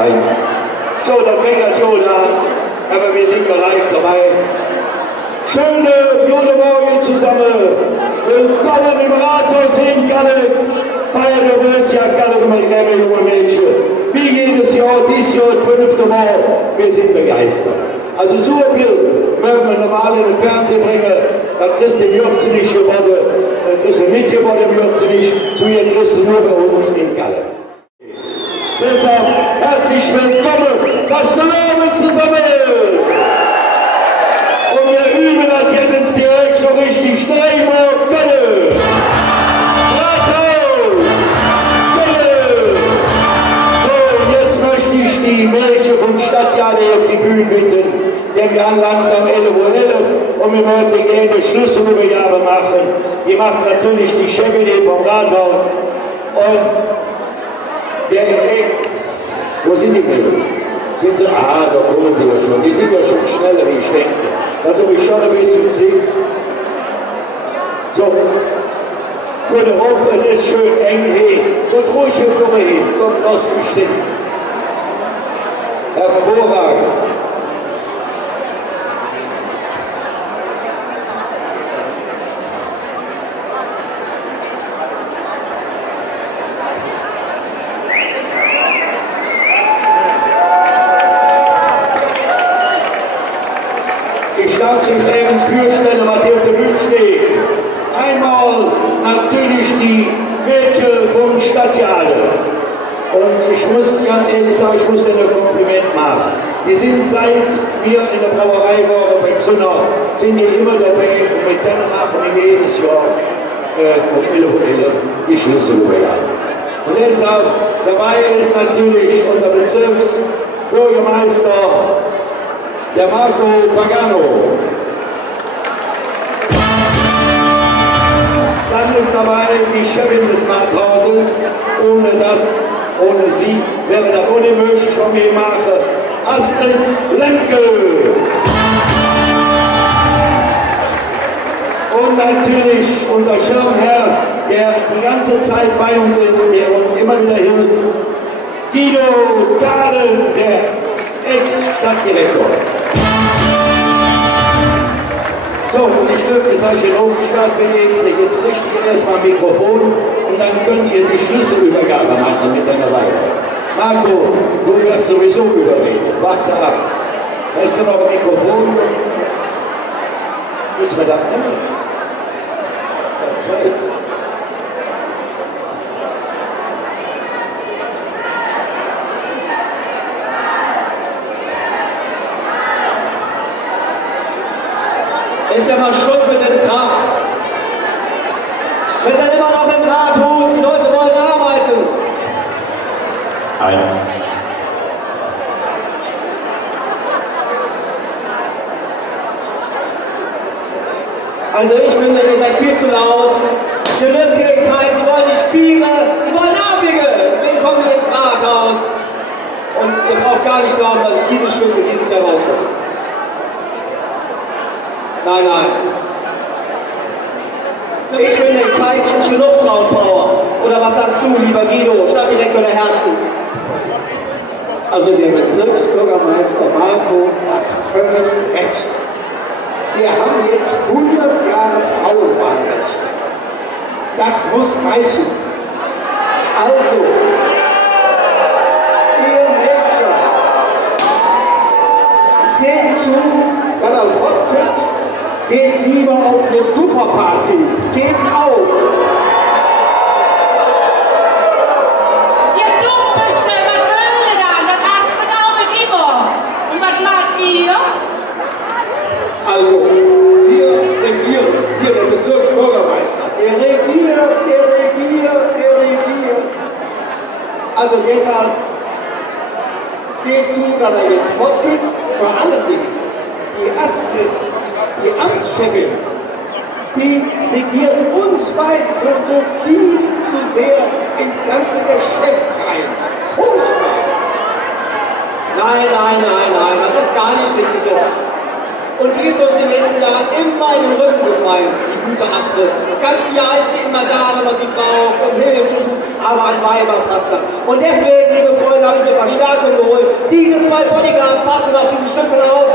Eins. So, dann fängt das Jod an, aber wir sind gleich dabei. Schöne gute Morgen zusammen. Willkommen im Rathaus in Galle. Bei der Borussia Galle, meine junge Mädchen. Wie jedes Jahr, dieses Jahr, 5. Mal. Wir sind begeistert. Also so ein Bild mögen wir normal in den Fernsehen bringen. Das kriegst du im Jürgen nicht geworden. Das kriegst du nicht geworden im Jürgen nicht. So ihr kriegst du nur bei uns in Galle. Deshalb herzlich willkommen, Kastelone zusammen! Und wir üben das jetzt direkt so richtig. Streimer, Kölle! Rathaus! Kölle! So, jetzt möchte ich die Mädchen vom Stadtjahr auf die Bühne bitten. Denn wir haben langsam 11:11 Uhr und wir wollten gerne eine Schlüsselübergabe machen. Die machen natürlich die Chefin vom Rathaus. Und der Eck, wo sind die Mädels? Sind sie? Ah, da kommen sie ja schon. Die sind ja schon schneller, wie ich denke. Also ich schon ein bisschen sehen. So, gute Hoppe, das ist schön eng hin. Dort ruhig hier vorne hin. Komm, lass mich stehen. Hervorragend. Ich darf sich ins Türstellen, was hier auf der Bühne steht. Einmal natürlich die Mädchen vom Stadttheater. Und ich muss ganz ehrlich sagen, ich muss denen ein Kompliment machen. Die sind seit wir in der Brauerei waren beim Sonntag, sind die immer dabei und mit denen machen wir jedes Jahr um 11:11 die Schlüsselübergabe. Und deshalb dabei ist natürlich unser Bezirksbürgermeister, der Marco Pagano. Dann ist dabei die Chefin des Rathauses. Ohne sie wäre das unmöglich von mir machen. Astrid Lemke. Und natürlich unser Schirmherr, der die ganze Zeit bei uns ist, der uns immer wieder hilft. Guido Kahlen, der Ex-Stadtdirektor. So, und ich dürfte es euch in Aufgestellt, wenn ihr jetzt richte ich erstmal ein Mikrofon und dann könnt ihr die Schlüsselübergabe machen mit deiner Weile. Marco, du wirst sowieso überreden. Warte ab. Hast du noch ein Mikrofon? Müssen wir das nehmen? Ja, zwei. Ist ja mal Schluss mit dem Kram. Wir sind immer noch im Rathaus, die Leute wollen arbeiten. Eins. Also ich finde, ihr seid viel zu laut. Die Wirklichkeit, die wollen nicht Spiele, die wollen Abwege. Deswegen kommen wir ins Rathaus. Und ihr braucht gar nicht glauben, dass ich diesen Schlüssel dieses Jahr raushole. Nein, nein. Ich finde, Kalk ist genug Frauenpower. Oder was sagst du, lieber Guido, Stadtdirektor der Herzen? Also der Bezirksbürgermeister Marco hat völlig recht. Wir haben jetzt 100 Jahre Frauenwahlrecht. Das muss reichen. Also, ihr Mädchen, seht zu, dass ihr fortkommt. Geht lieber auf eine Tupperparty. Gebt auf. Ihr Dummköpfe, was wollt ihr da? Das hast du dauert immer. Und was macht ihr? Also, wir regieren. Hier der Bezirksbürgermeister. Der regiert. Also deshalb seht zu, dass er jetzt fortgeht. Vor allen Dingen die Astrid, die Amtschefin, die regiert uns weit so viel zu sehr ins ganze Geschäft rein. Furchtbar. Nein, das ist gar nicht richtig so. Und die ist uns in den letzten Jahren immer in den Rücken gefallen, die gute Astrid. Das ganze Jahr ist sie immer da, wenn man sie braucht und hilft und tut, aber an Weiberfasster. Und deswegen, liebe Freunde, habe ich mir Verstärkung geholt. Diese 2 Bodyguards passen auf diesen Schlüssel auf.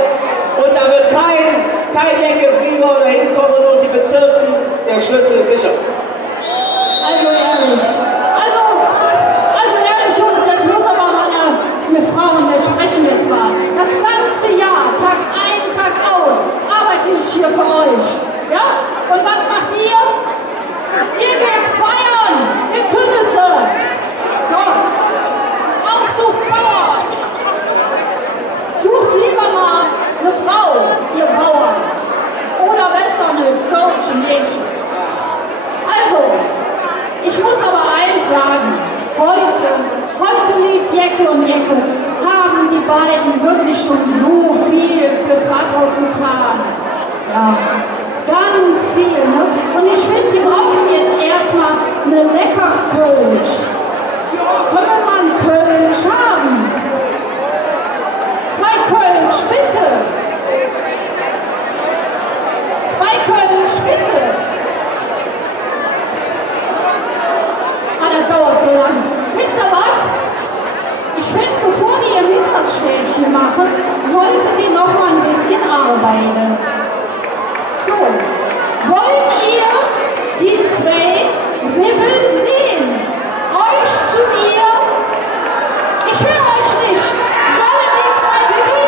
Und da wird kein Jenkes Weaver da hinkommen und die bezirzen. Der Schlüssel ist sicher. Also ehrlich, Jungs, jetzt muss aber mal eine Frau, wir sprechen jetzt mal. Das ganze Jahr, Tag ein, Tag aus, arbeite ich hier für euch. Ja? Und was macht ihr? Ihr geht feiern, ihr Tünnisse. So, Aufsucht Bauer. Sucht lieber mal eine Frau, ihr Bauern. Oder besser eine deutsche Mädchen. Also, ich muss aber eins sagen. Heute liegt Jecke und Jecke. Haben die beiden wirklich schon so viel fürs Rathaus getan. Ja, ganz viel. Ne? Und ich finde, die brauchen jetzt erstmal eine lecker Kölsch. Können wir mal einen Kölsch haben? 2 Kölsch, bitte. 2 Kölsch, bitte. Ah, das dauert so lang. Wisst ihr was? Ich finde, bevor die ihr Mittagsschläfchen machen, sollten die noch mal ein bisschen arbeiten. So, wollt ihr die 2 Wibbel sehen? Euch zu ihr? Ich höre euch nicht. Sollen die 2 Wibbel?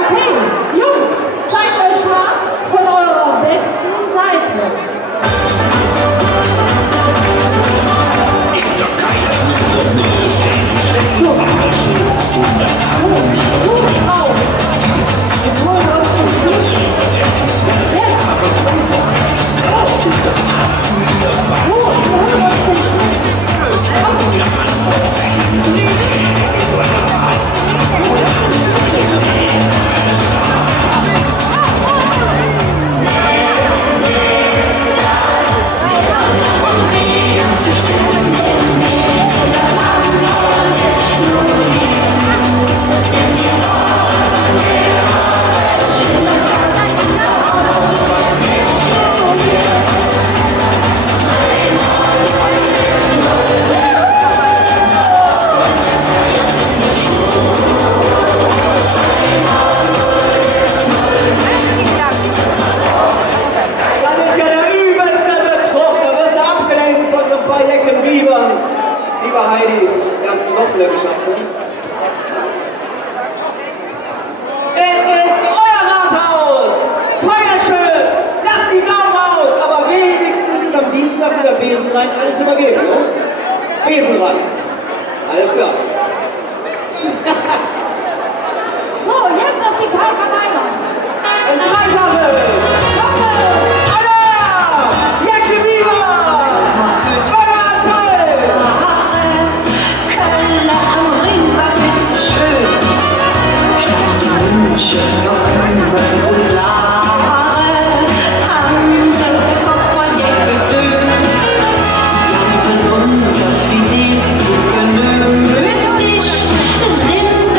Okay, Jungs, zeigt euch mal von eurer besten Seite. Lieber Heidi, wir haben es noch mehr geschafft. Ne? Es ist euer Rathaus! Feuer schön! Lasst die Sau raus! Aber wenigstens am Dienstag wieder Besenrein alles übergeben, ne? Besenrein. Alles klar. So, jetzt auf die Kalker weiter. Ein Dreifache! Besonders wie die Brücke, mystisch sind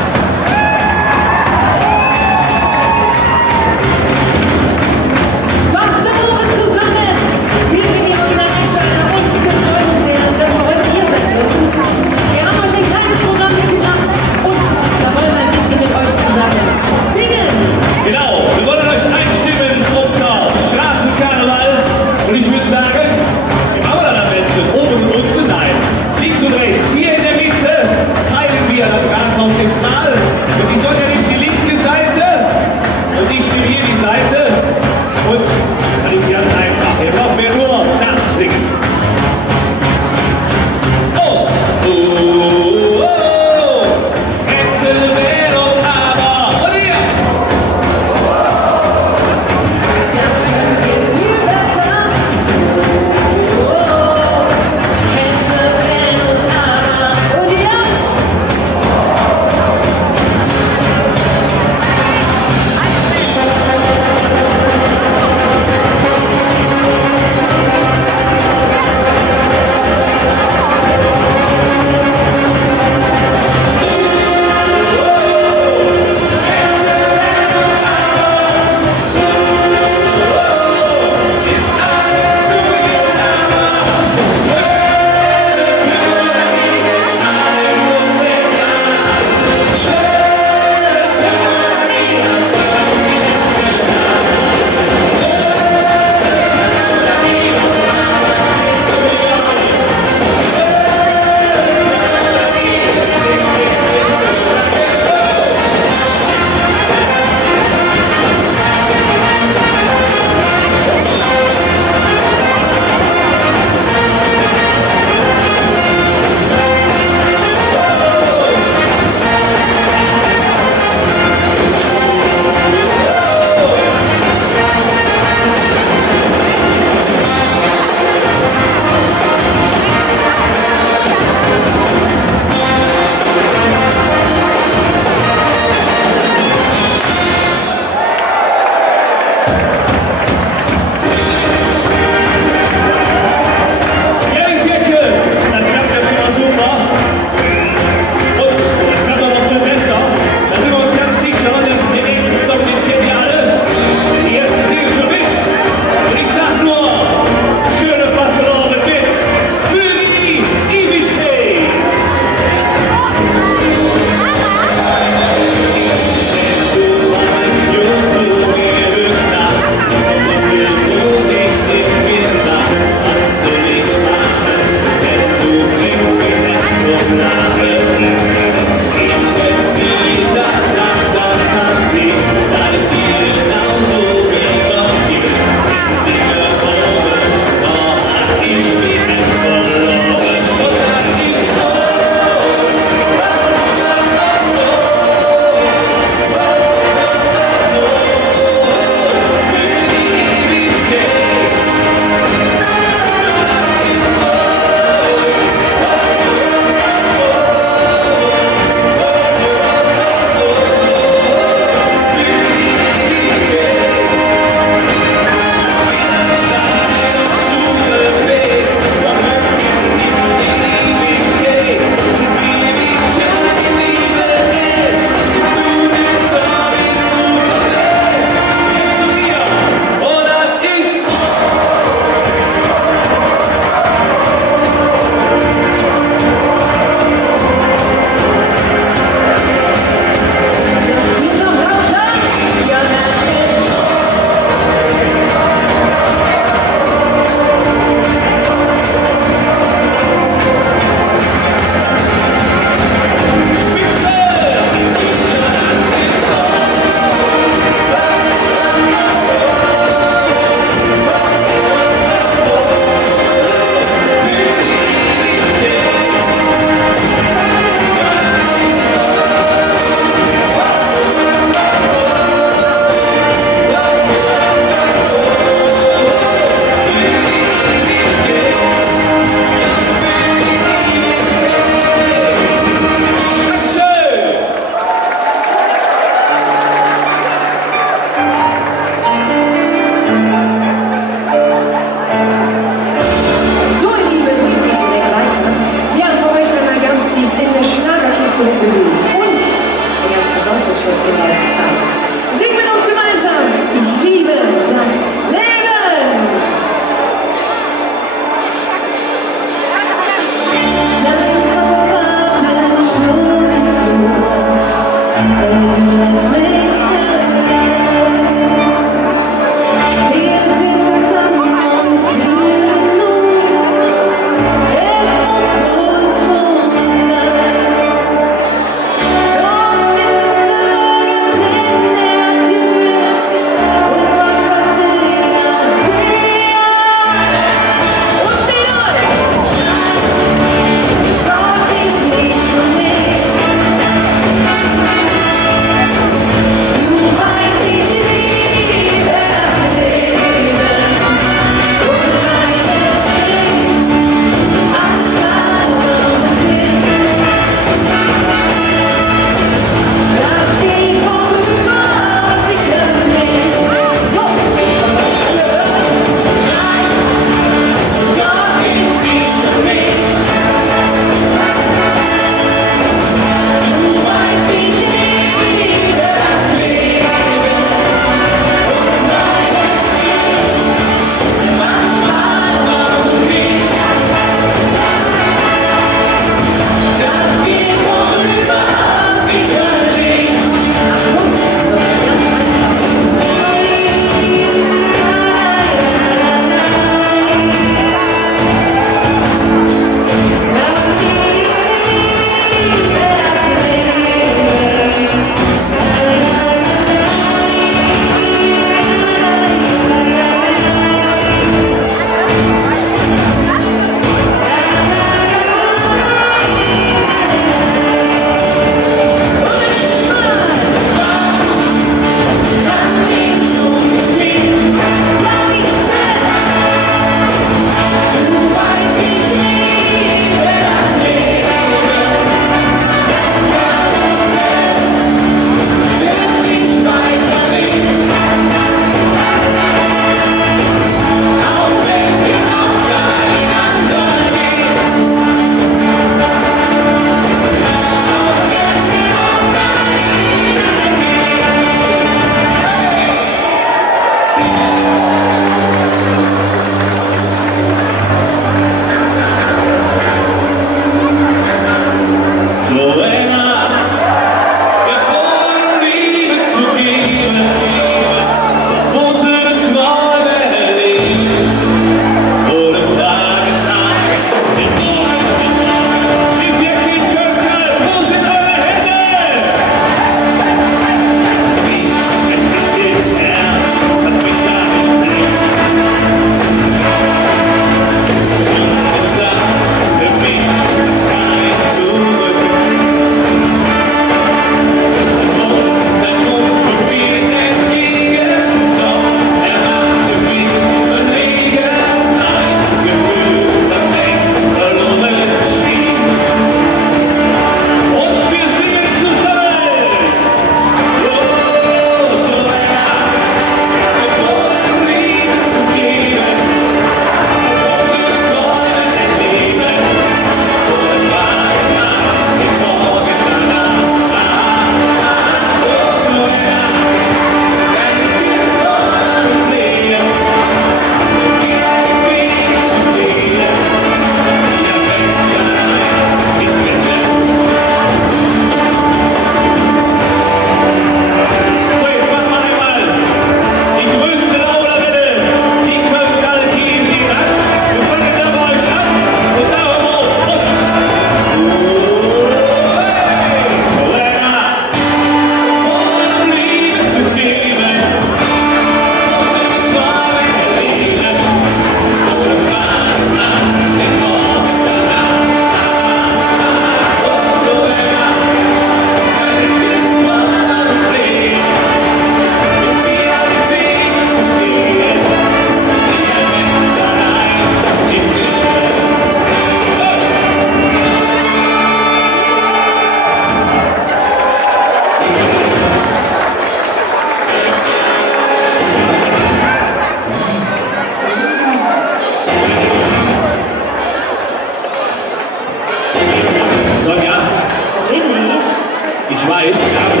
Ich weiß, wir haben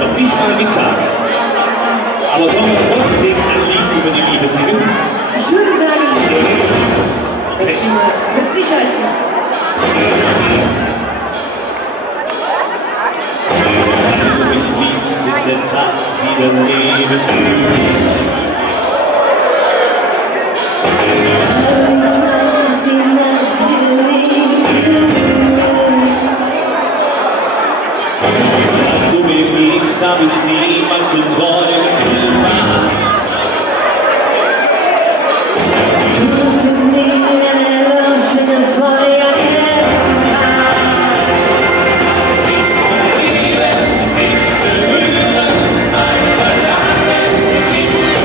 noch nicht mal Mittag. Aber sollen wir trotzdem ein Lied über die Liebe singen? Ich würde sagen, Okay. mit Sicherheit. Wenn du mich liebst, ist der Tag wieder Leben. Dass du mich liebst, hab ich niemals zu träumen gewagt. Ich will berühren, ein Verlangen, ich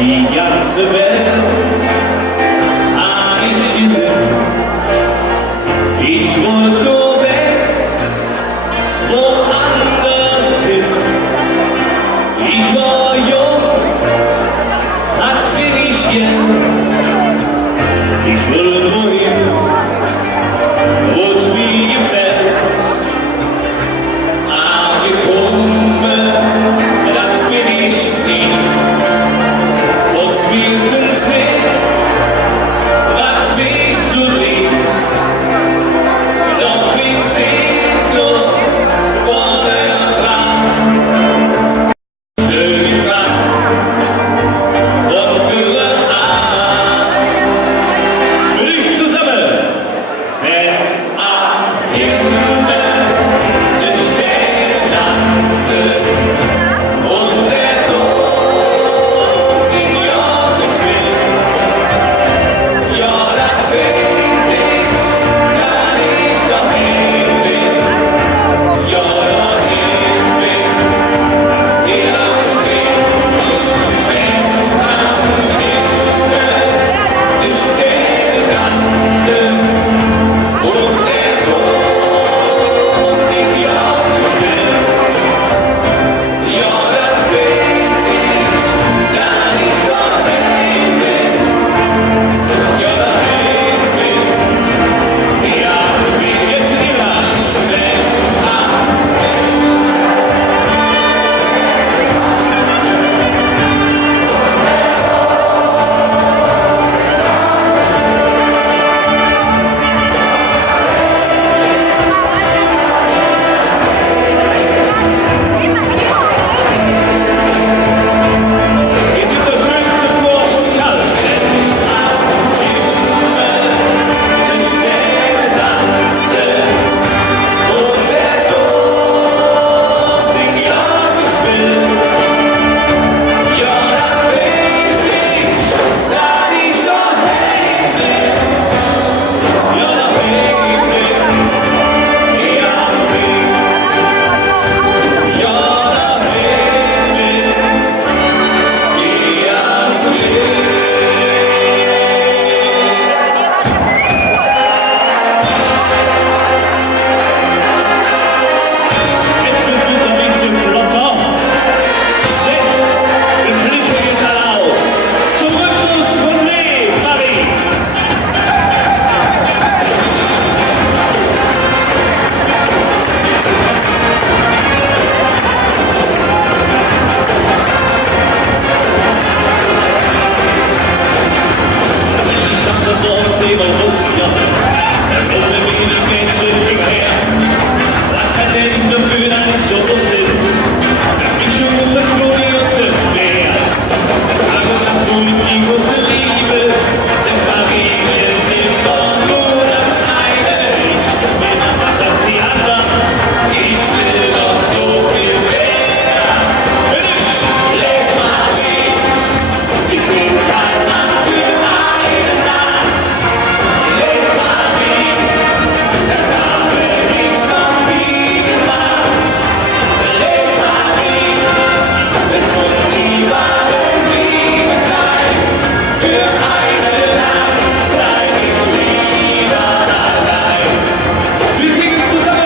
Die ganze Welt hab ich gesehen. Ich wollte nur weg, woanders hin. Ich war jung, das bin ich jetzt. Ich wollte wohin, wo's mir gefällt. Angekommen, das bin ich nie. Was wissen's nicht, was mich so liebt. Doch bin Sehnsucht vorne dran. Schön die Frage von Fülle an. Will ich zusammen, wenn am Himmel eine Sterne tanzen und der Ton singt ja gespielt. Ja, das weiß ich, dass ich dahin bin. Ja, dahin bin, hier ich bin. Wenn am Himmel eine Sterne tanzen und der Ton singt ja gespielt. Ja, das weiß ich, dass ich dahin bin. Ja, dahin bin, ja, ich bin jetzt immer, wenn wir sind das schönste Chor von Kalk. Eine Sterne tanzen und der Ton singt ja gespielt. Ja, das weiß ich, dass ich daheim bin. Ja, daheim bin, ja, bin. Ja, daheim bin, ja, bin. Jetzt wird es ein bisschen flotter. Wir flippen jetzt alle aus. Zum Rhythmus von Lee, Marie. Ich tanze das Nordsee über Russland. Der rote Biene geht schon her. Was kann der nicht dafür, dass ich so sind? Der Fischung und verschuldigte Meer. Tag und Nacht so mit die große Liebe. Sind Familien immer nur das eine. Ich bin anders als die anderen. Ich will noch so viel mehr. Ich leb mal wie. Ich bin kein Mann für eine Nacht. Leb mal wie. Das habe ich noch nie gemacht. Leb mal wie. Es muss nie wahre Liebe sein. Für eine Nacht bleib ich lieber allein. Wir singen zusammen.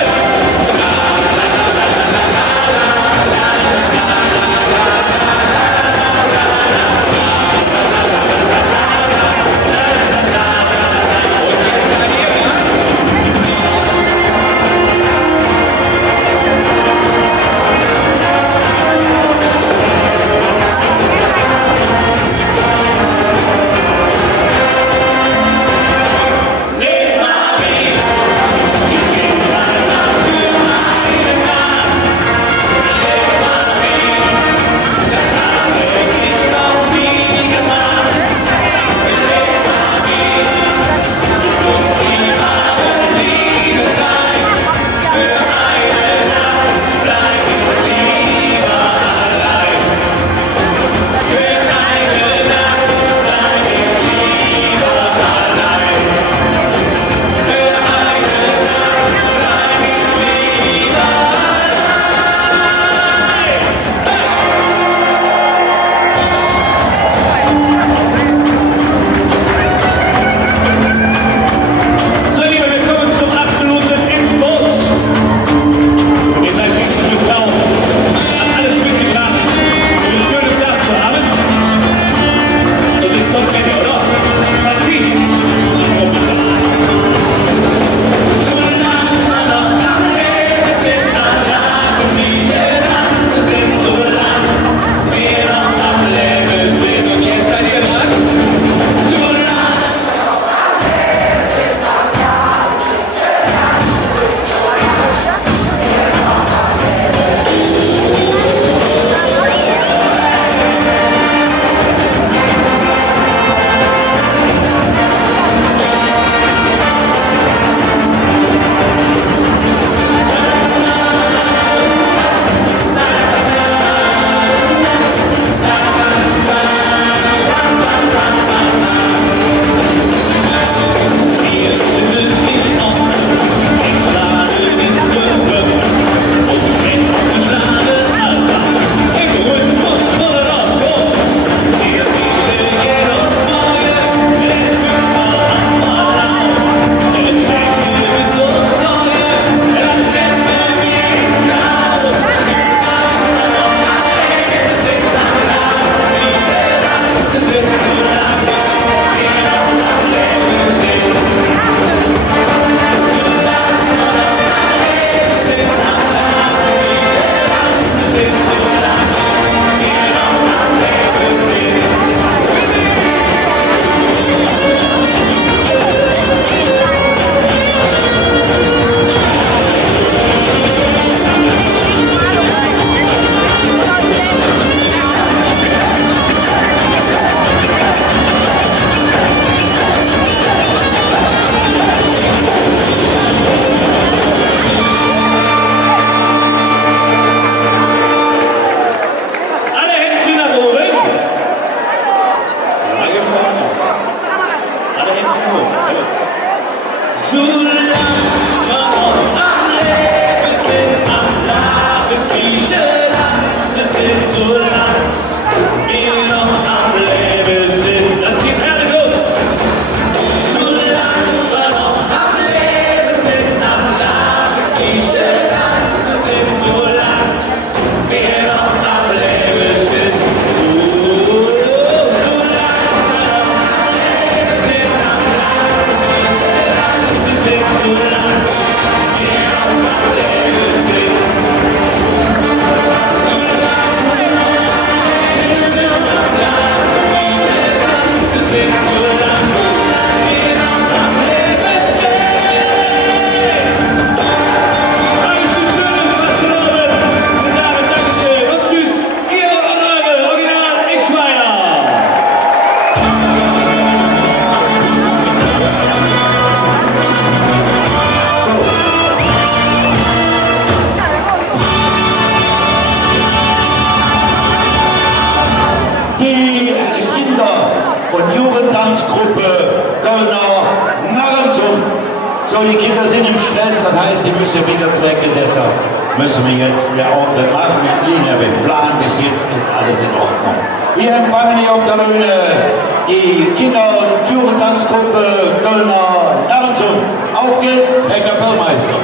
Tanzgruppe Kölner Narrenzum. So, die Kinder sind im Stress, das heißt, die müssen wieder trecken, deshalb müssen wir jetzt der Auftritt machen. Wir liegen ja mit Plan, bis jetzt ist alles in Ordnung. Wir empfangen hier auf der Bühne die Kinder- und Jugendtanzgruppe Kölner Narrenzum. Auf geht's, Herr Kapellmeister.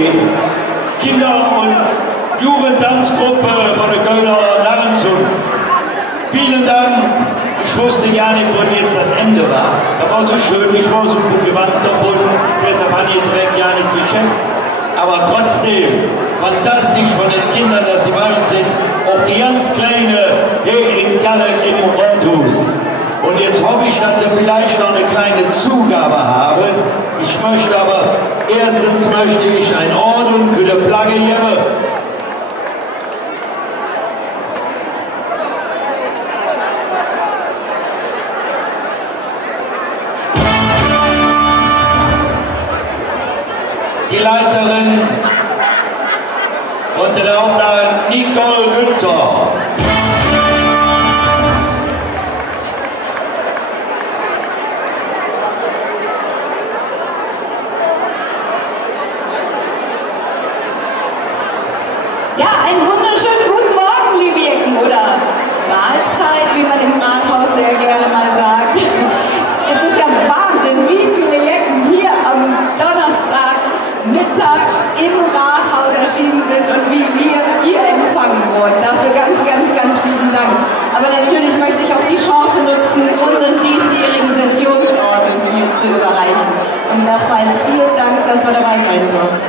die Kinder- und Jugendtanzgruppe von der Kölner Narrenzunft. Vielen Dank. Ich wusste ja nicht, wann jetzt das Ende war. Das war so schön, ich war so gut gewandt davon. Deshalb habe ich direkt ja nicht geschenkt. Aber trotzdem, fantastisch von den Kindern, dass sie weit sind. Auch die ganz Kleine hier in Kalleck im Rathaus. Und jetzt hoffe ich, dass sie vielleicht noch eine kleine Zugabe haben. Ich möchte aber, erstens möchte ich einen Orden für die Flagge geben. Die Leiterin und der Hauptmann Nicole Günther. Ja, einen wunderschönen guten Morgen, liebe Jecken, oder Mahlzeit, wie man im Rathaus sehr gerne mal sagt. Es ist ja Wahnsinn, wie viele Jecken hier am Donnerstagmittag im Rathaus erschienen sind und wie wir hier empfangen wurden. Dafür ganz, ganz, ganz lieben Dank. Aber natürlich möchte ich auch die Chance nutzen, unseren diesjährigen Sessionsorden hier zu überreichen. Und nochmals vielen Dank, dass wir dabei sein durften.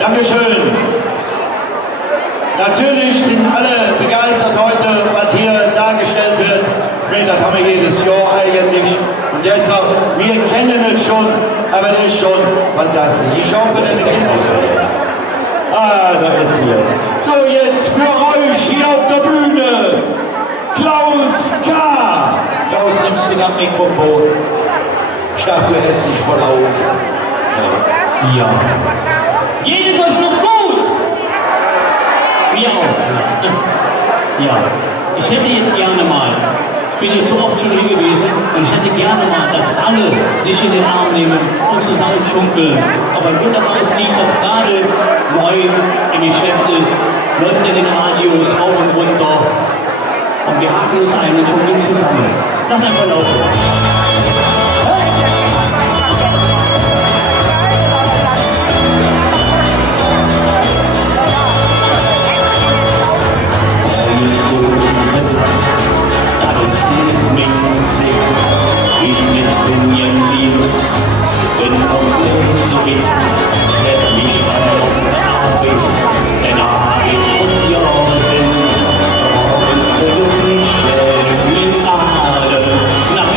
Dankeschön. Natürlich sind alle begeistert heute, was hier dargestellt wird. Ich meine, das haben wir jedes Jahr eigentlich. Und deshalb, wir kennen es schon, aber das ist schon fantastisch. Ich hoffe, dass der ausnimmt. Ah, da ist hier. So, jetzt für euch hier auf der Bühne, Klaus K. Klaus, nimmst du das Mikrofon? Ich dachte, du hältst dich voll auf. Ja. Geht es euch noch gut? Mir auch. Ja. Ich hätte jetzt gerne mal, ich bin jetzt so oft schon hier gewesen, und ich hätte gerne mal, dass alle sich in den Arm nehmen und zusammen schunkeln. Aber ein wunderbares Lied, das gerade neu im Geschäft ist, läuft in den Radios rauf und runter. Und wir haken uns ein und schunkeln zusammen. Lass einfach laufen. Nach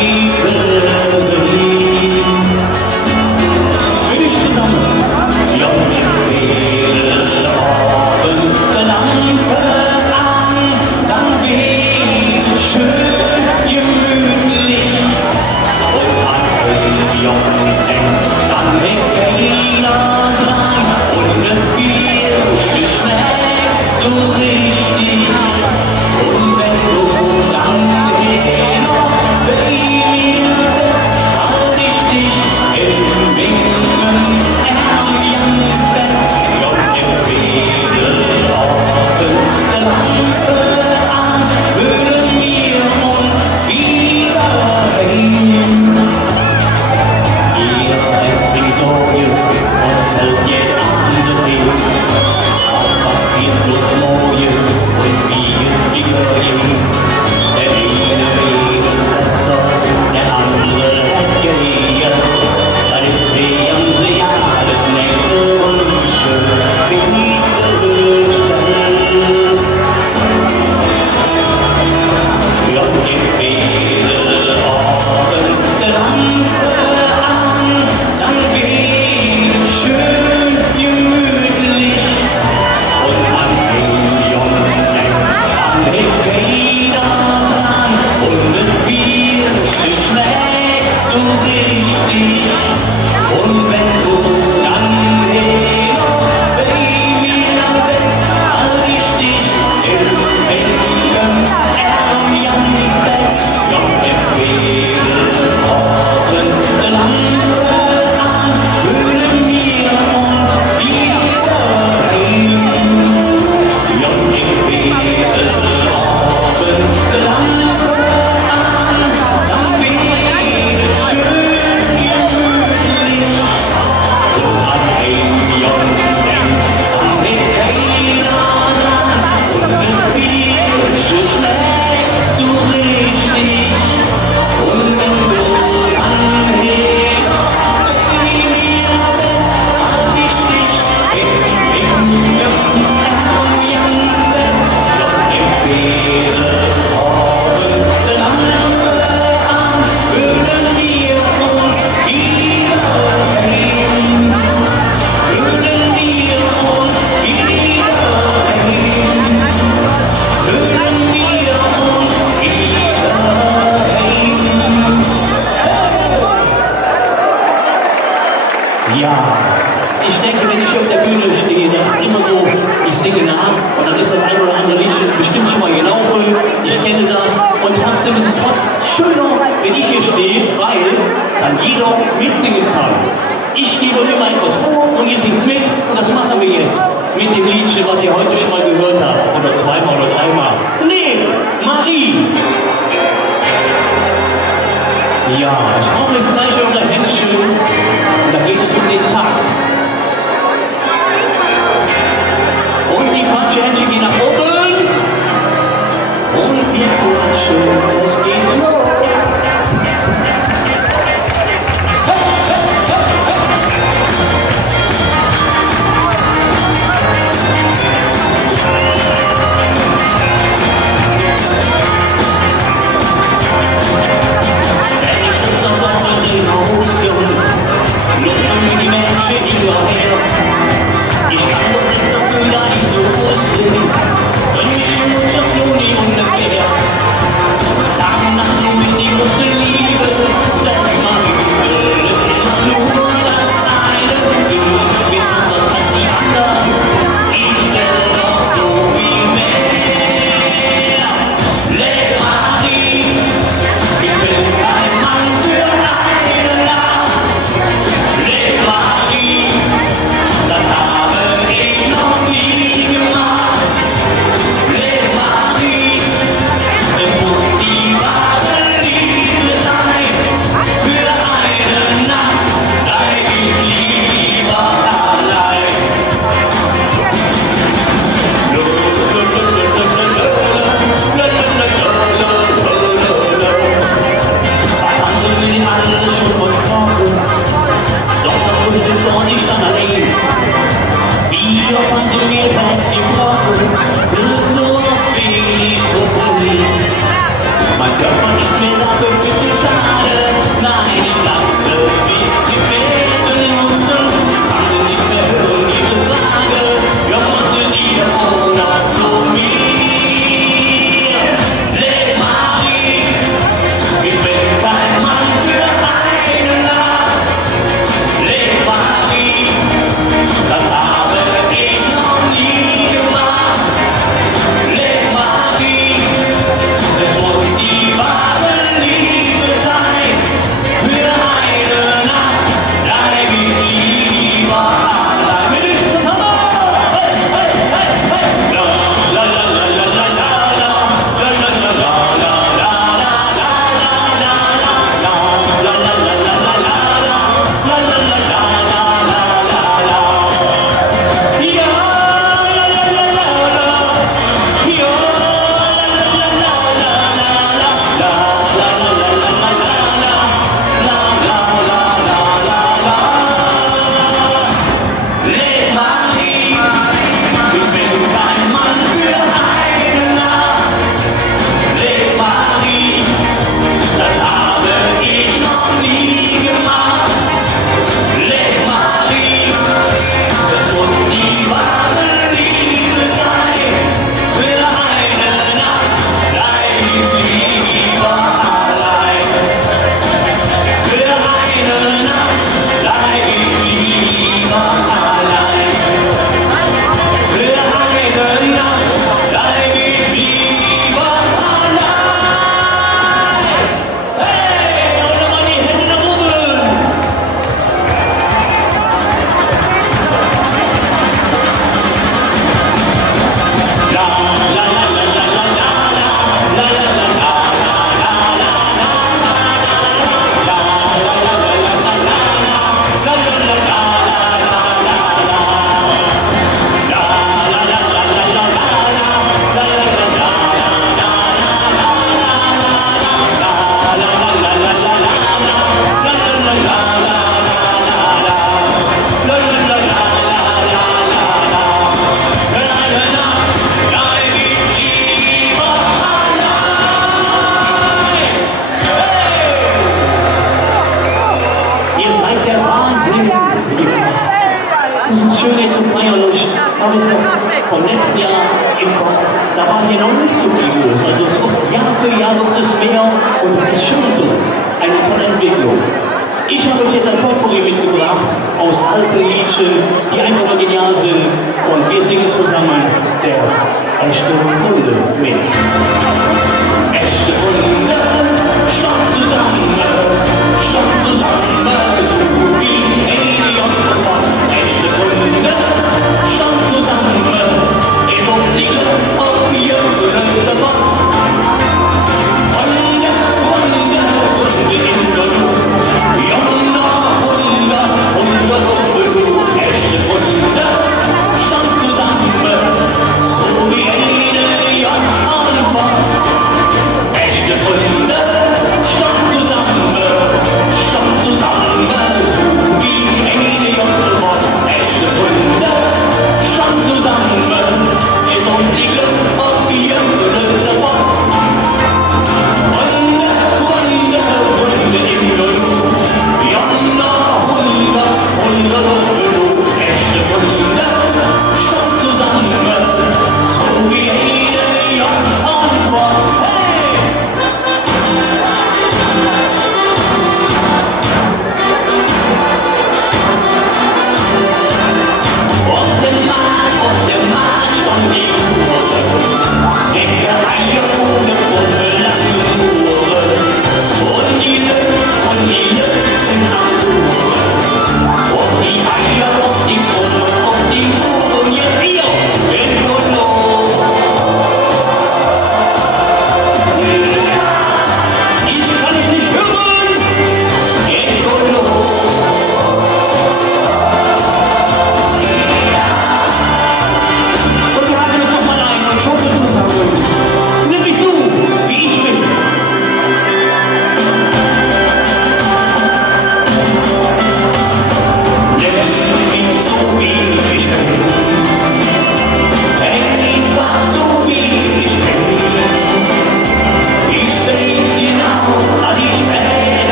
trotzdem ist es schöner, wenn ich hier stehe, weil dann jeder mitsingen kann. Ich gebe euch immer etwas vor und ihr singt mit und das machen wir jetzt mit dem Liedchen, was ihr heute schon mal gehört habt oder zweimal oder dreimal. Leb Marie! Ja, ich brauche jetzt gleich eure Händchen und da geht es um den Takt. Und die Patschehändchen gehen nach oben und wir klatschen, es geht los. Die Menschen hierher. Ich kann doch nicht dafür, da ich so wusste, wenn mich die Mutter nur nie ungefähr. Sagen nach so mich die große Liebe, setz mal Liebe, nur das eine, ich bin anders als die anderen, ich will doch so viel mehr. Leb Marie, ich bin kein Mann für eine Nacht. Leb Marie, das habe ich noch nie gemacht. Leb Marie, es muss die wahre Liebe sein. Für eine Nacht bleib ich lieber allein. Was haben sie mir alles schon versprochen? Doch ich bin so nicht allein. Wie oft haben sie mir Plätzchen gebrochen, wird so noch wenig Problem. Mein Körper ist mir dafür viel zu schade. Nein, ich lasse mich die Fäden nutzen. Kann sie nicht mehr hören, ihre Frage. Ja, musste die Bruder zu mir. Leb Marie, ich bin kein Mann für eine Nacht. Leb Marie, das habe ich noch nie gemacht. Leb Marie, es muss die wahre Liebe sein. Für eine Nacht bleib ich lieber allein. Mit uns zusammen! Hey, hey, hey, hey! La la la la la la la la la la la la la la la la la Leb Marie, ich bin kein Mann für eine Nacht. Leb Marie, das habe ich noch nie gemacht. Leb Marie, es muss die wahre Liebe sein. Für eine Nacht bleib ich lieber allein. Für eine Nacht bleib ich lieber allein. Für eine Nacht bleib ich lieber allein. Hey, und nochmal die Hände nach oben. La la la la la la la la la la la Ihr seid der Wahnsinn! Das ist schön jetzt zum Feiern und ich habe es noch vom letzten Jahr im Kopf. Da war hier noch nicht so viel los. Also es wird Jahr für Jahr wird es mehr und das ist schon so. Eine tolle Entwicklung. Ich habe euch jetzt ein Potpourri mitgebracht aus alten Liedchen, die einfach nur genial sind. Und wir singen zusammen der echte Hunde mit. Echte Hunde.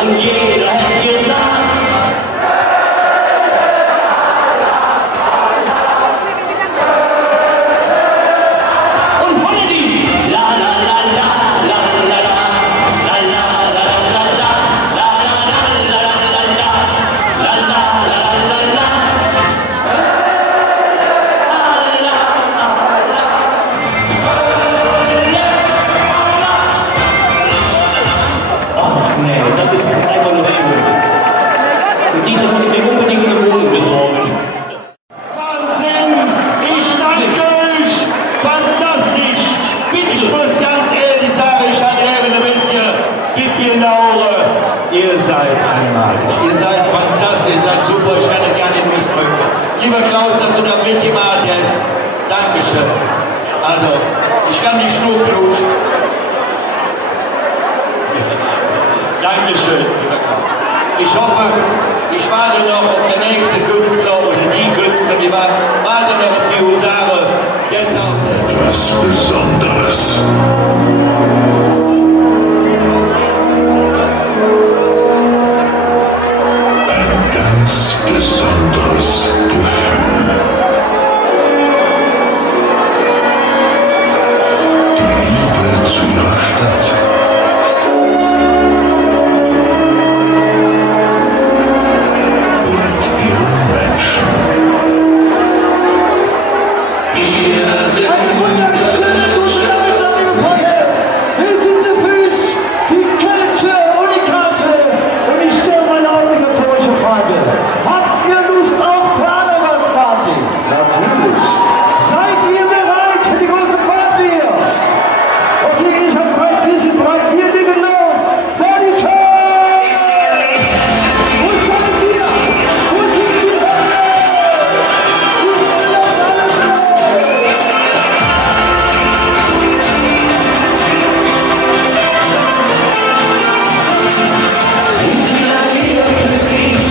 und jeder hat gesagt, ihr seid einmalig, ihr seid fantastisch, ihr seid super, ich hätte gerne in Österreich. Lieber Klaus, dass du da mitgemacht hast, Dankeschön. Also, ich kann nicht nur knutschen. Dankeschön, lieber Klaus. Ich hoffe, ich warte noch auf den nächsten Künstler oder die Künstler, wir warten noch auf die Husare. Deshalb etwas Besonderes. Besonderes Gefühl. Die Liebe zu ihrer Stadt. Und ihren Menschen. Wir sind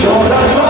so, das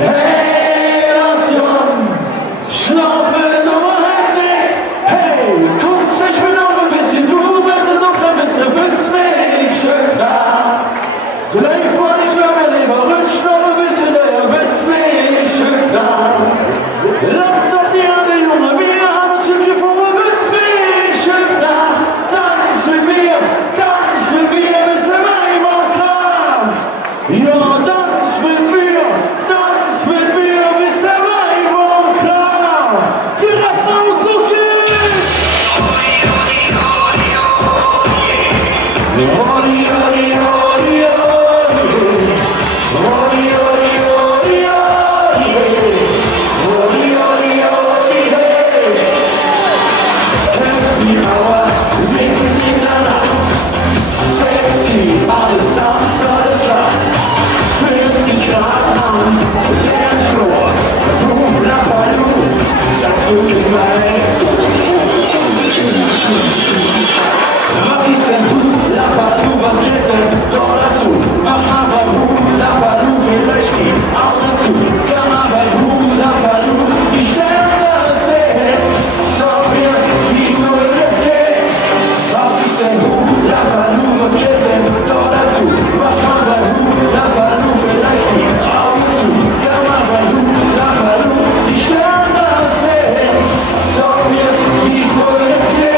Hey, Nation, schlafen nur Hände. Hey, guck mich mir noch ein bisschen, du bist noch ein bisschen, wünsch mir nicht schön da. Vielleicht wollte ich mir lieber wünschen, noch ein bisschen, der wünsch mir nicht schön da. Lass doch die andere Junge, wir haben uns schon gefunden, wünsch mir nicht schön da. Dann ist mit mir, bist du immer klar. Ja, dann ist mit mir, bist du immer klar. Wir lassen uns los geht's. Was ist denn Labalu, was geht denn doch dazu? Mach Labalu, Labalu, vielleicht die Augen zu. Labalu, Labalu, die Sterne sehen. Sag mir, wie soll das gehen? Was ist denn Labalu, was geht denn doch dazu? Mach Labalu, Labalu, vielleicht die Augen zu. Labalu, Labalu, die Sterne sehen. Sag mir, wie soll das gehen?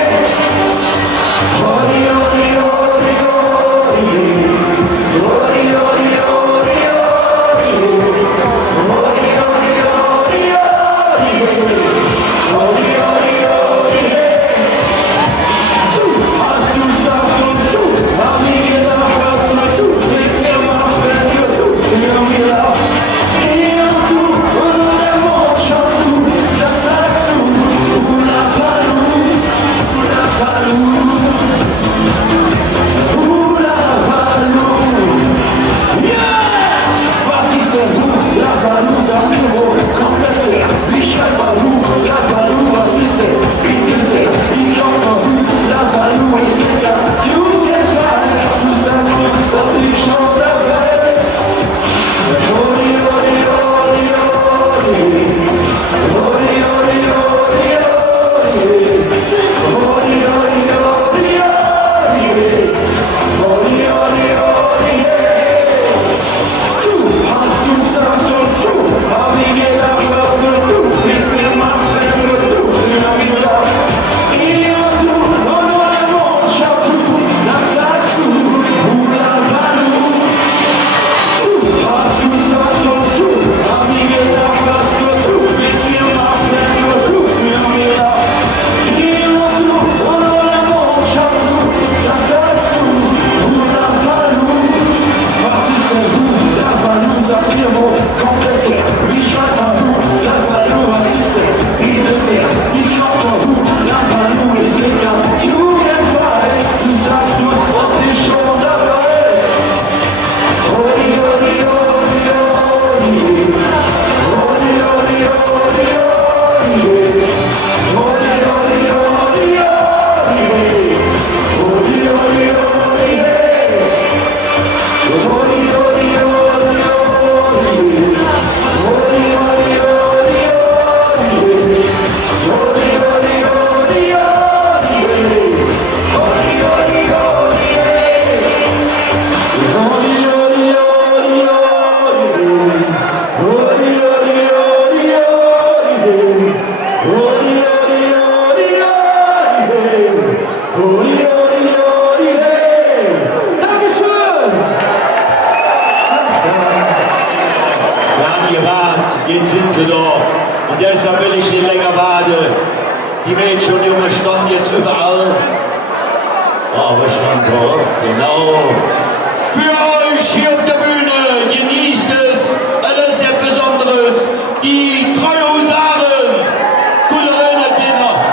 Jetzt sind sie da. Und deshalb will ich nicht länger warten. Die Mädchen und Junge standen jetzt überall. Aber stand da, genau. Für euch hier auf der Bühne, genießt es, alles sehr Besonderes. Die Treue Husaren, Kulturelle Dinos.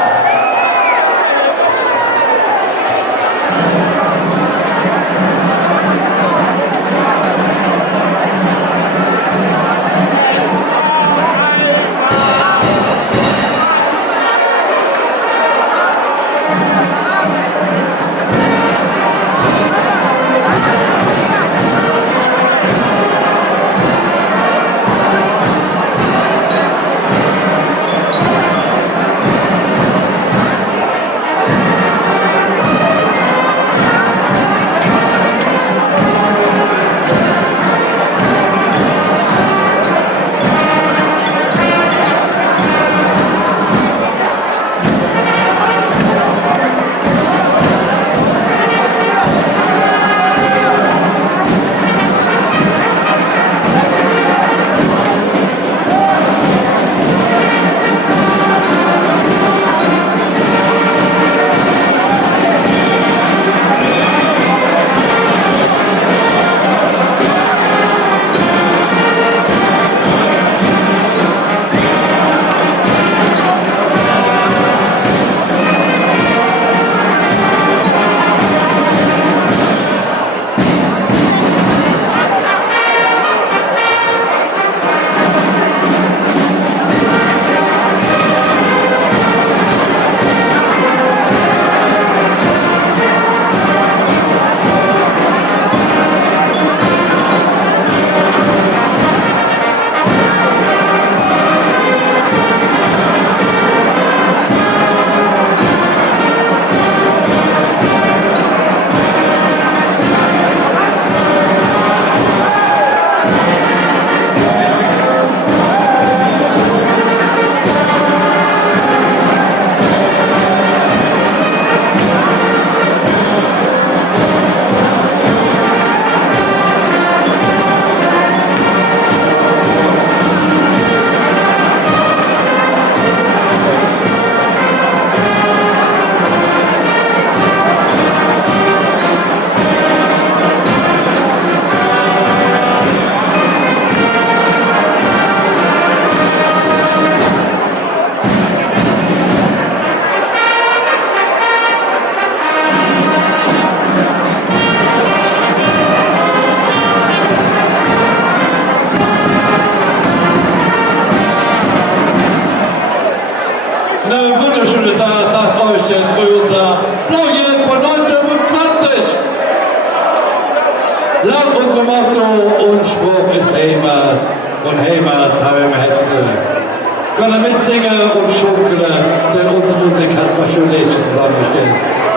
können mitsingen und schunkeln, denn uns Musik hat ein paar schöne Liedchen zusammengestellt.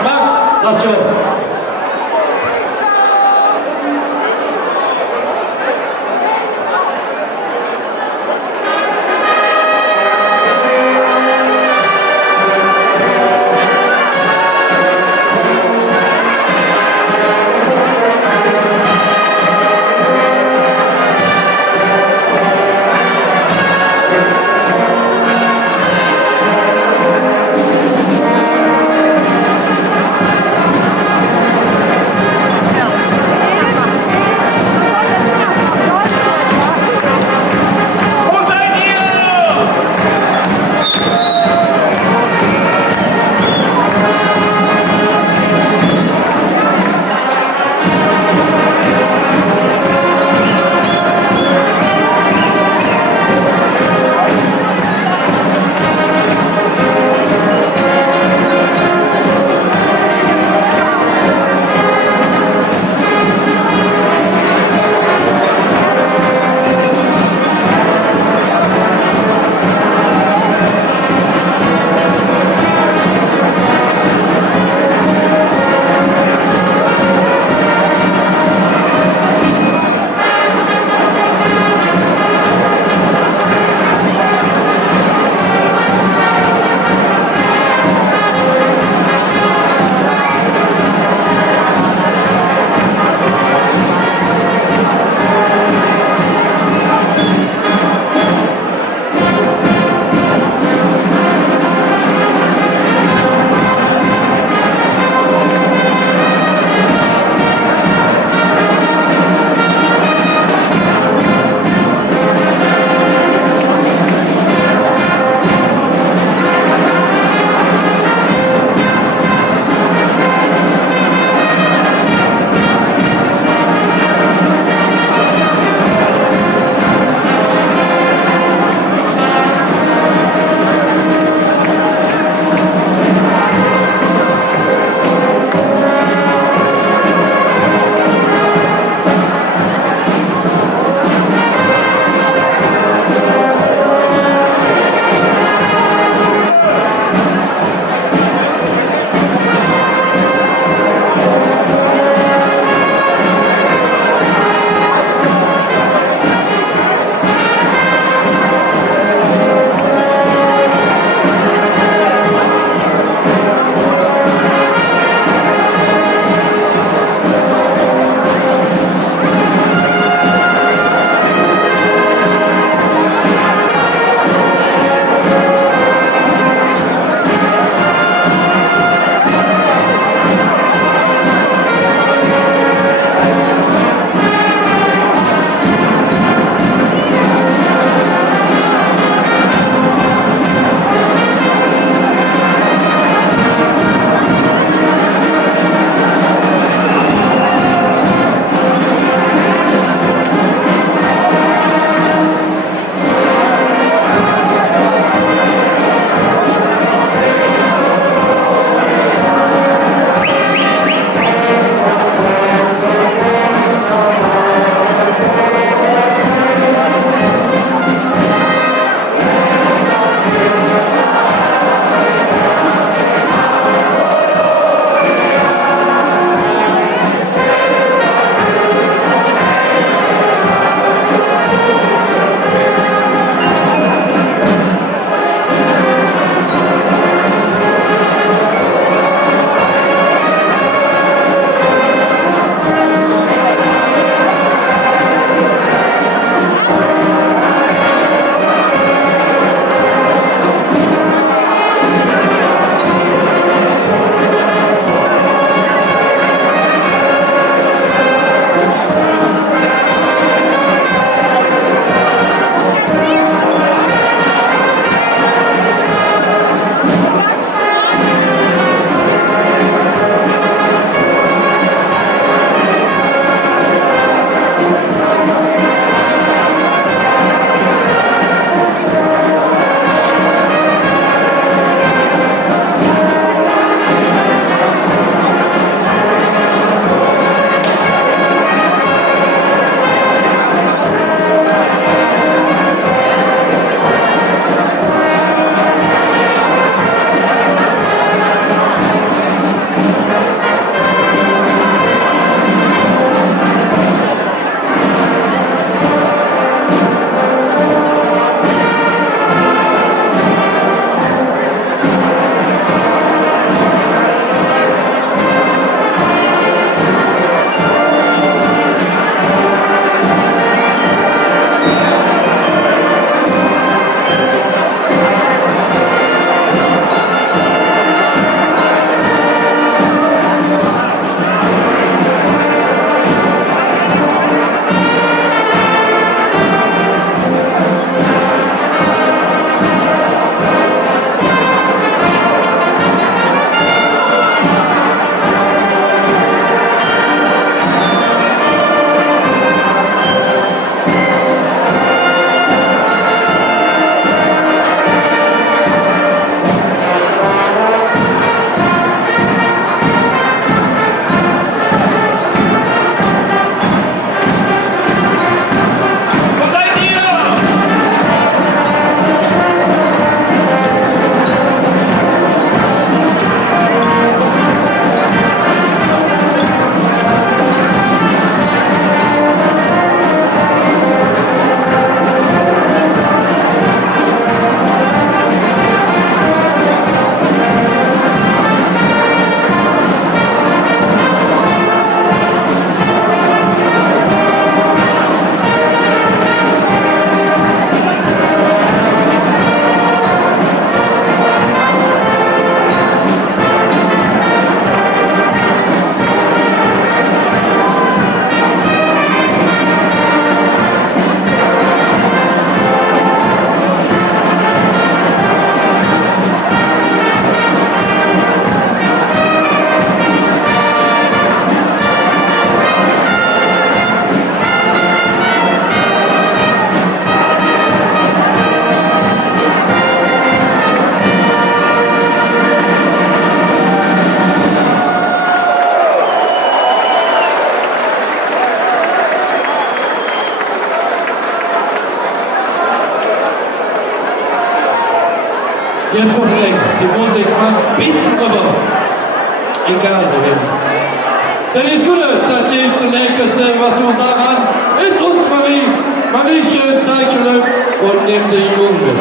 Max, lass schon. Jetzt muss ich denken, die Musik macht ein bisschen aber egal wohin. Denn ist gut, das nächste Nächste, was wir sagen, ist uns Marie. Marie schön, zeigt schon und nimmt den Jungen mit.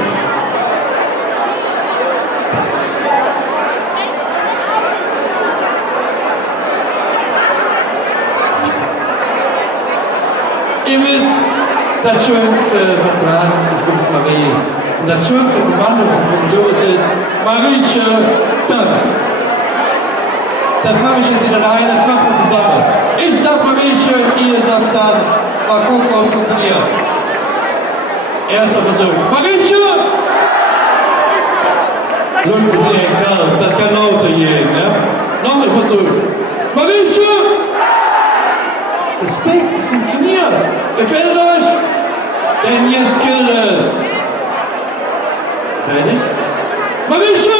Ihr wisst, das schönste Vertrag ist uns Marie. Und das schönste Kommando von Joris ist Marieche Tanz. Das mache ich jetzt in der Reihe, das machen wir zusammen. Ich sag Marieche, ihr sagt Tanz. Mal gucken, ob es funktioniert. Erster Versuch. Marieche! Glücklich jägen, das kann lauter jägen, ja? Noch ein Versuch. Marieche! Respekt, funktioniert. Gefällt euch? Denn jetzt gilt es. Ready? Marieche!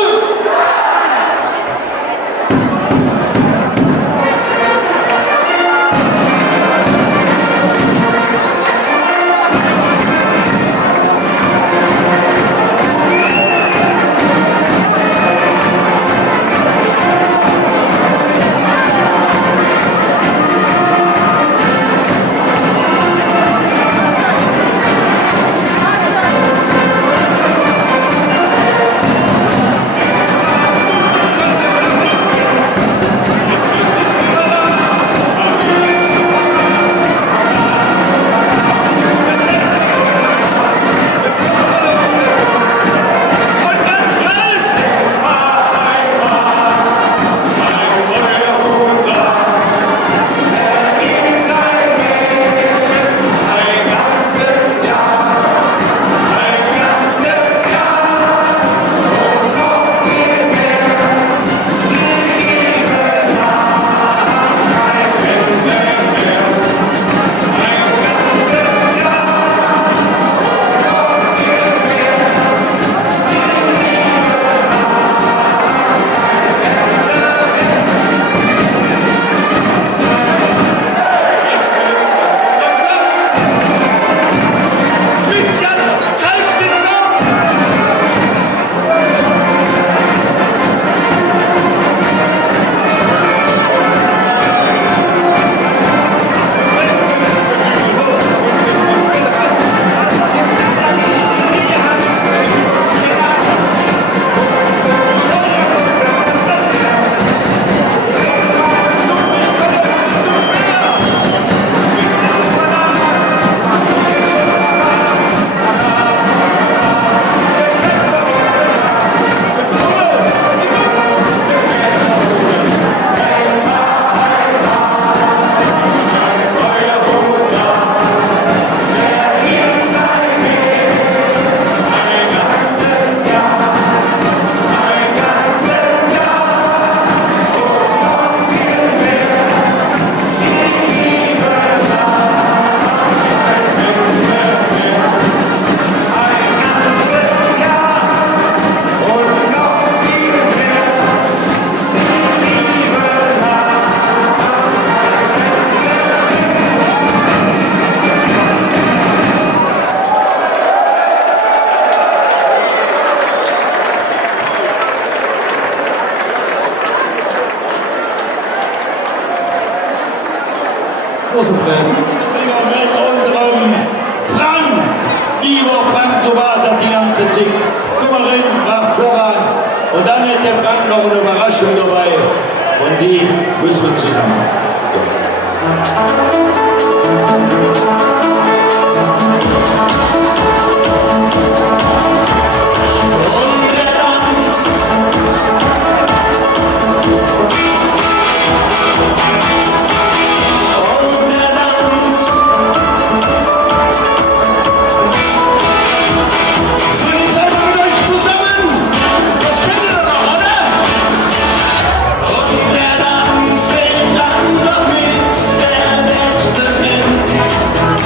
Große Pläne. Mit unserem Frank, lieber Frank Tobat, die ganze Tick. Komm mal rein, mach voran. Und dann hat der Frank noch eine Überraschung dabei. Und die müssen wir zusammen. Und der Tanz will dann doch mit der Letzte sind.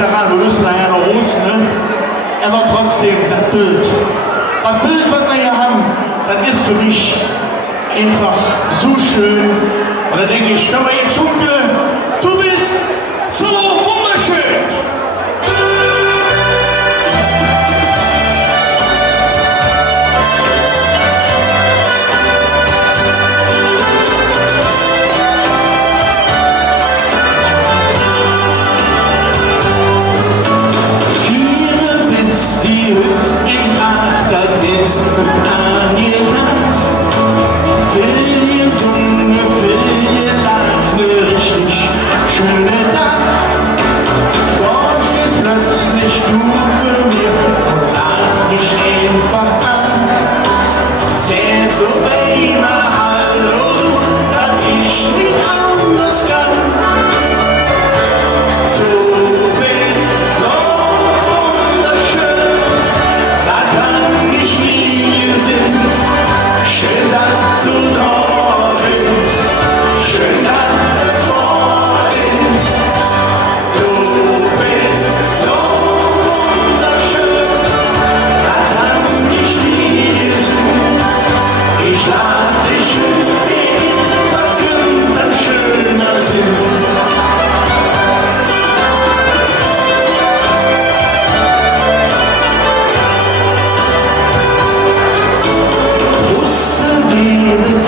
Veteran, wir müssen nachher noch husten, ne? Aber trotzdem, das Bild, was wir hier haben, das ist für mich einfach so schön. Und da denke ich, können wir jetzt Schunke, du bist so wunderschön. Die Hütte im Achterdessen angesagt. Viel gesungen, viel gelacht, richtig schöne Tag. Dort stehst plötzlich du für mir und lachst mich einfach an. Sehr so beinahe Hallo, dass ich nicht anders kann. Du bist so wunderschön. Schön, dass du da bist, schön, dass es wahr ist. Du bist so wunderschön, das hat mich nie gesehen. Ich lade dich hin, was könnte schöner sein.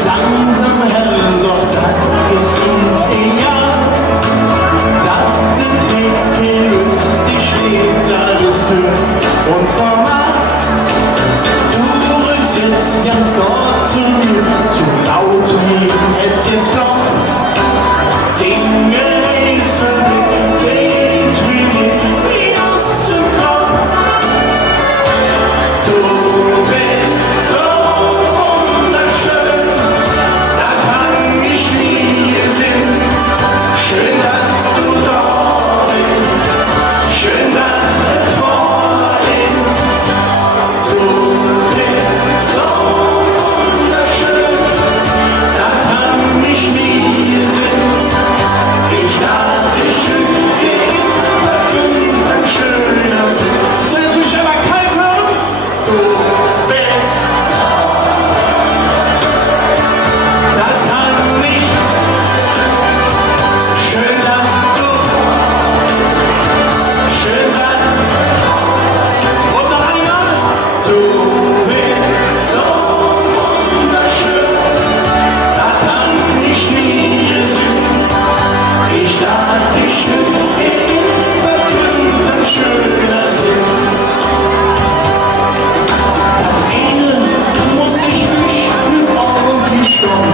Langsam hell, doch das ist uns egal. Das den Tag lustig steht, alles für uns normal. Du rückst jetzt ganz dort zu mir, zu laut wie jetzt kommt. Dinge ist für mich, geht wie aus dem Kopf. Du bist so wunderschön. Schön, dass du da bist, schön, dass es wahr ist. Du bist so wunderschön, das hat mich nie gesehen. Ich lade dich hin, das könnte ein schöner Sinn. Sind mich aber kalt hören? Du bist, das hat mich schön, dass du, schön, dass und noch einmal, du bist so wunderschön, das hat mich nie gesehen. Ich lade dich hin, das könnte ein schöner Sinn. Das eine muss ich mich ordentlich schon.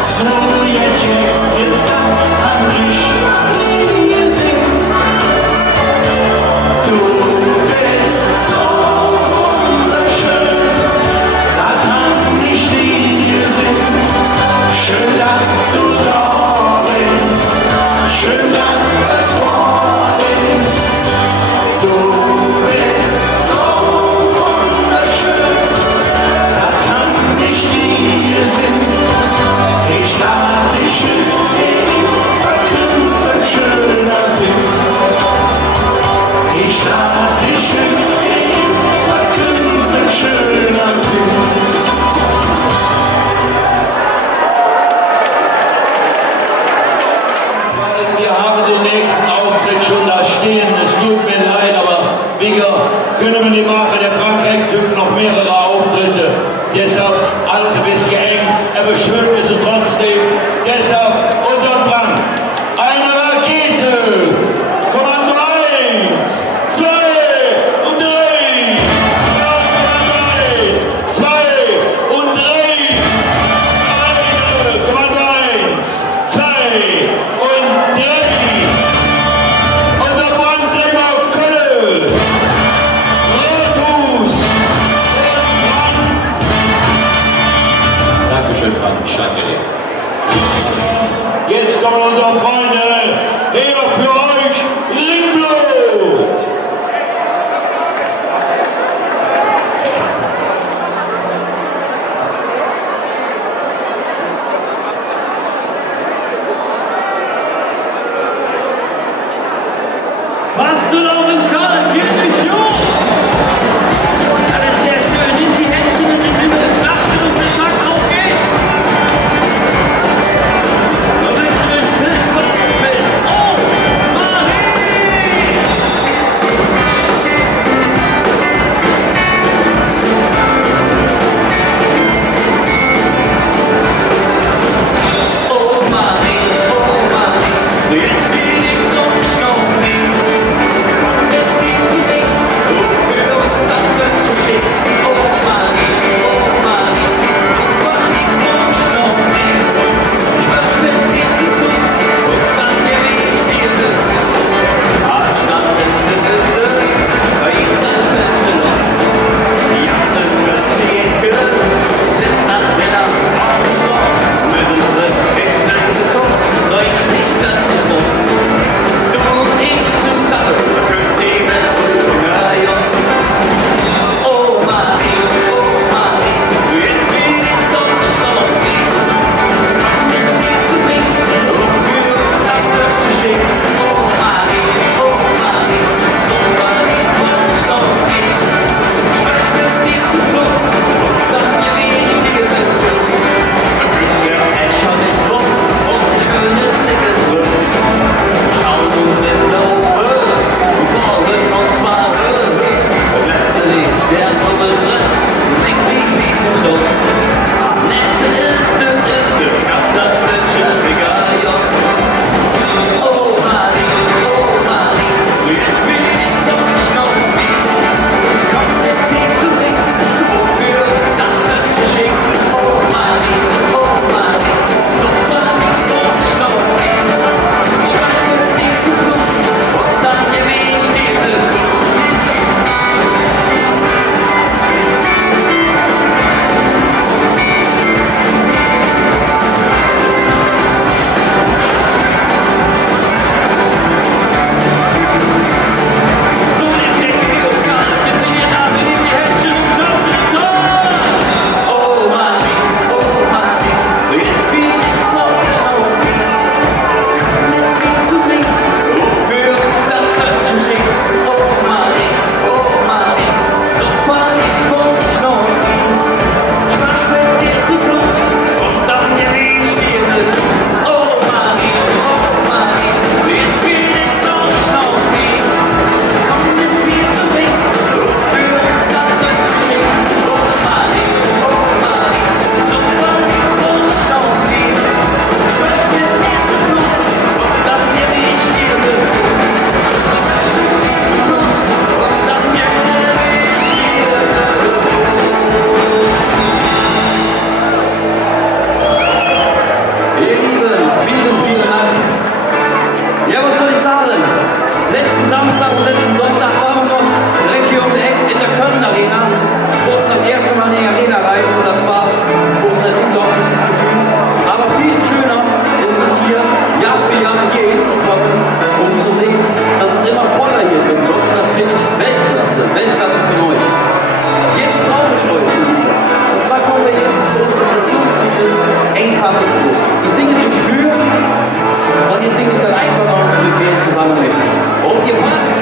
So jetzt ist das an mich nie gesehen. Du bist so wunderschön, das hat mich nie gesehen. Schön, dass du da bist, schön, dass es wahr ist. Du bist so wunderschön, das hat mich nie gesehen. Ich lade dich hin, was könnte ein schöner Sinn. Ich lade dich hin, was könnte ein schöner Sinn. Wir haben den nächsten Auftritt schon da stehen. Es tut mir leid, aber wir können wir nicht machen. Der Frankreich gibt noch mehrere Auftritte. Deshalb alles ein bisschen eng, aber schön ist es trotzdem. Deshalb unter Brand. Eine Rakete. Kommando 1, 2 und 3. 2 und 3. Kommando 1, 2 und 3. Unser Brandthema Kölle. Rothus. Und letzten Sonntag waren wir noch direkt hier um die Ecke in der Köln Arena. Wir durften das erste Mal in die Arena rein und das war für uns ein unglaubliches Gefühl. Aber viel schöner ist es hier, Jahr für Jahr hier hinzukommen, um zu sehen, dass es immer voller hier drin wird. Und das finde ich Weltklasse, Weltklasse von euch. Jetzt brauche ich euch, ihr Lieben. Und zwar kommen wir jetzt zu unserem Sessionstitel Einfach ist es. Ich singe nicht für und ihr singt dann einfach noch mit mir zusammen mit. Und ihr passt.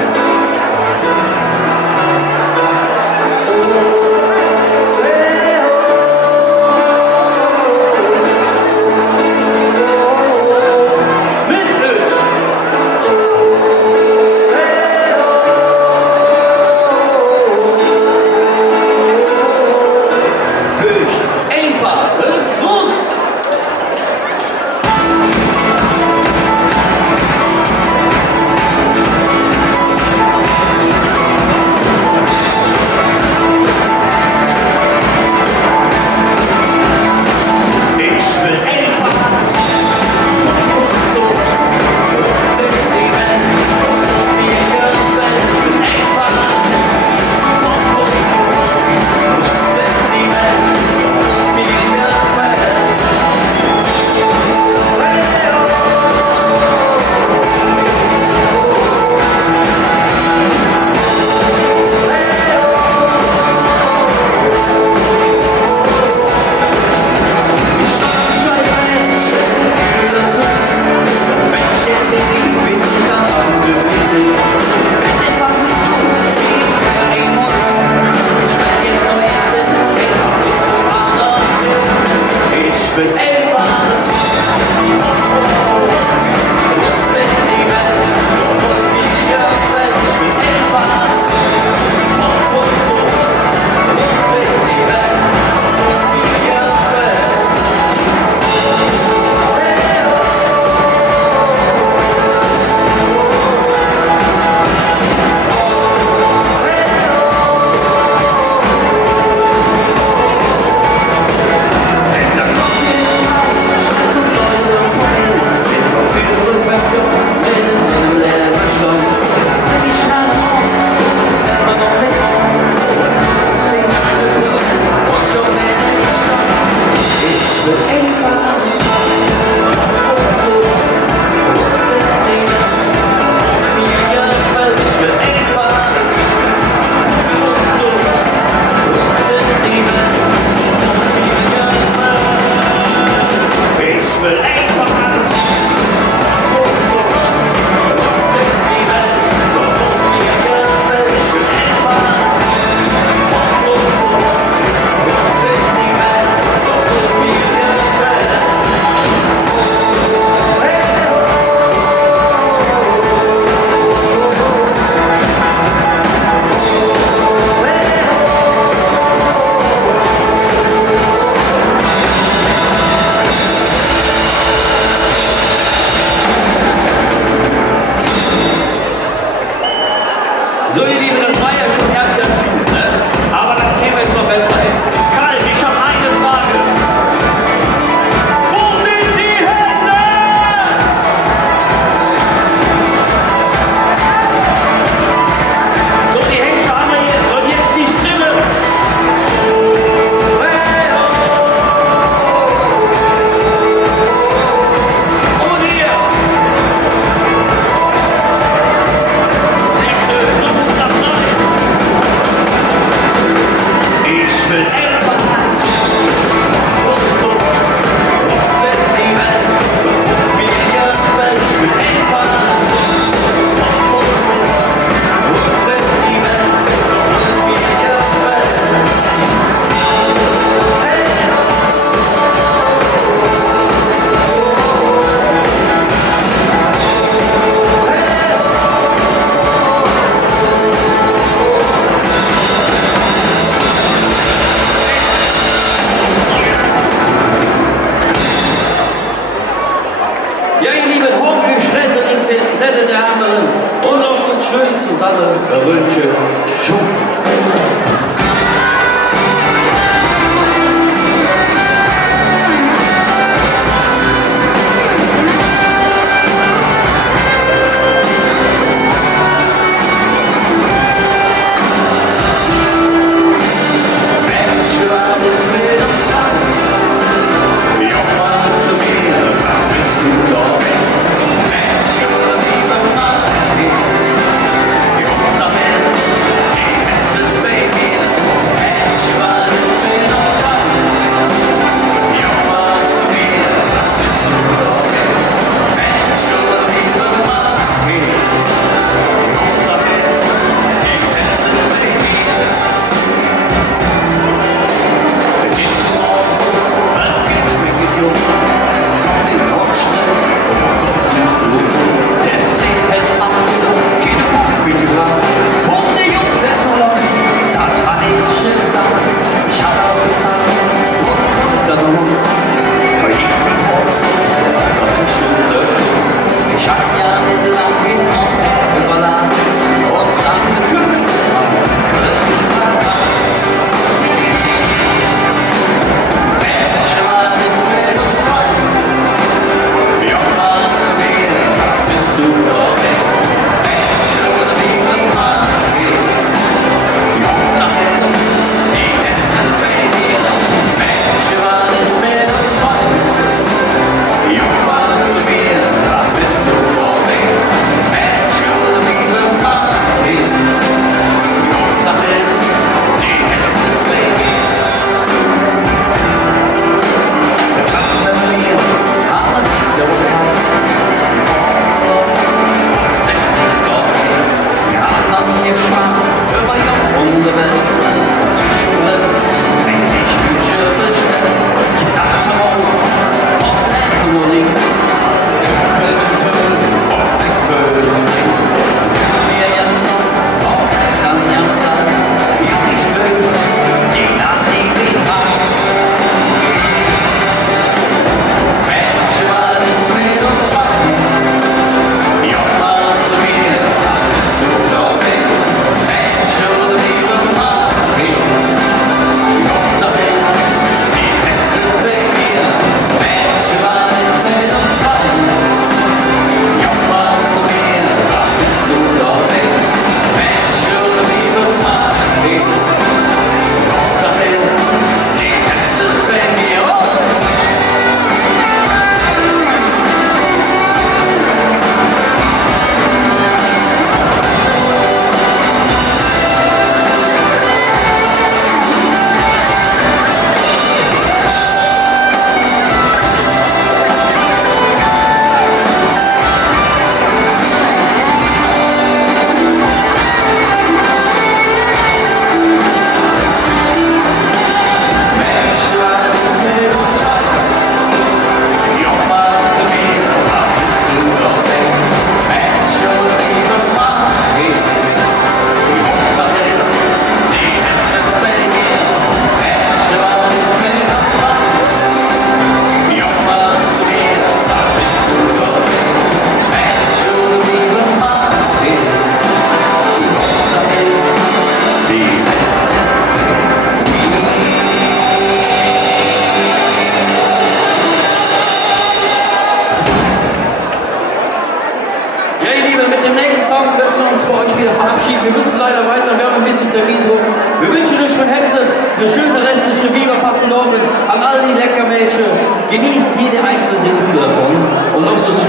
verabschieden. Wir müssen leider weiter, wir haben ein bisschen Termindruck. Wir wünschen euch von Herzen eine schöne restliche Viva Fastelovend an all die Leckermädchen. Genießt jede einzelne Sekunde davon und lasst euch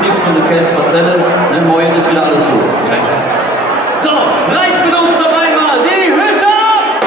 nichts von den Käls erzählen. Ne, morgen ist wieder alles so. So, reißt mit uns noch einmal die Hütte ab!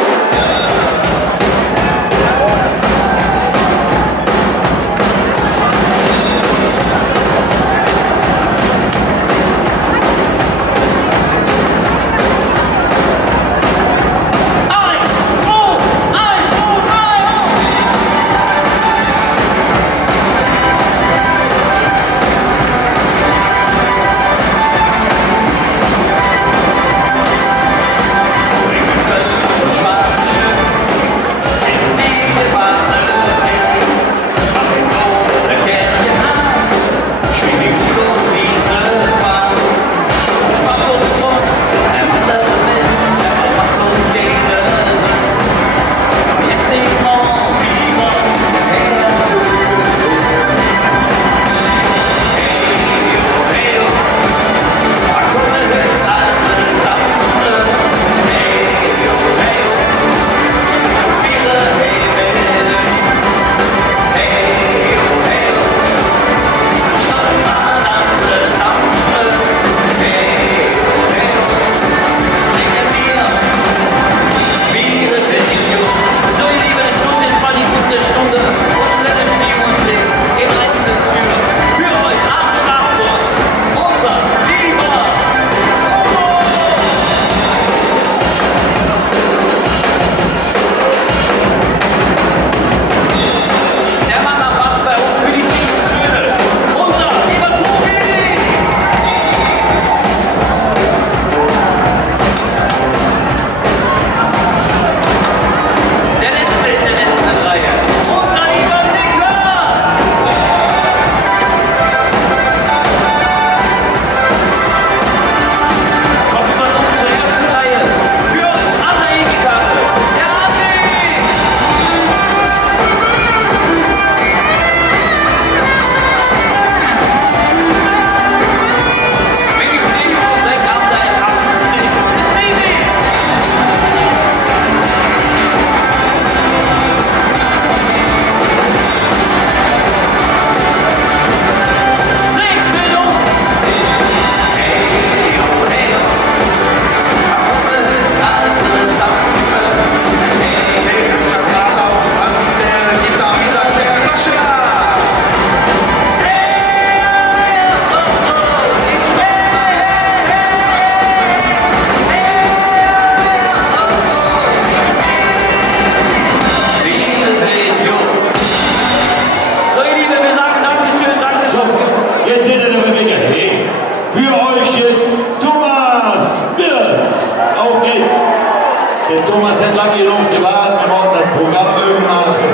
Thomas hat lange genug gewartet, wir wollten das Programm irgendwann machen.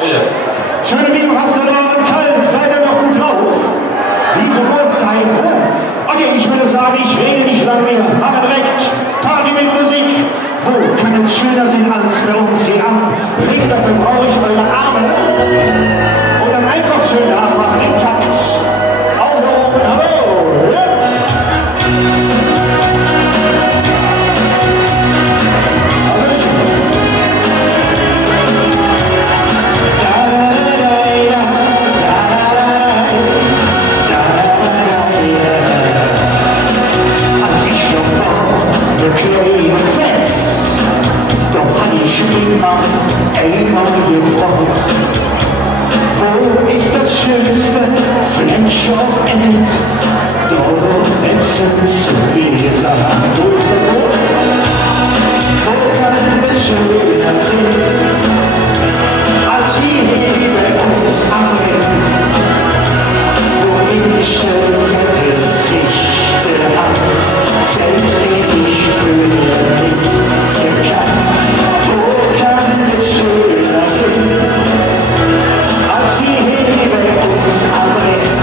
Bitte. Schöne Liebe, Fastelovend, Köln, seid ihr noch gut drauf? Diese Uhrzeit, okay, ich würde sagen, ich rede nicht lange mehr, aber direkt Party mit Musik. Wo kann es schöner sein als bei uns hier am Ring? Dafür brauche ich eure Arme. Und dann einfach schön nachmachen im Takt. Hallo, hallo. Ja. Wo ist das schönste Flenschow-End? Dort letztens wir sagen, wo ist der Boot? Wo kann es schöner sein, als hier bei uns am Ende? Wo Menschen Gesichter hat, selbst die sich früher nicht gekannt. Wo kann es schöner sein, als hier bei uns am Ende?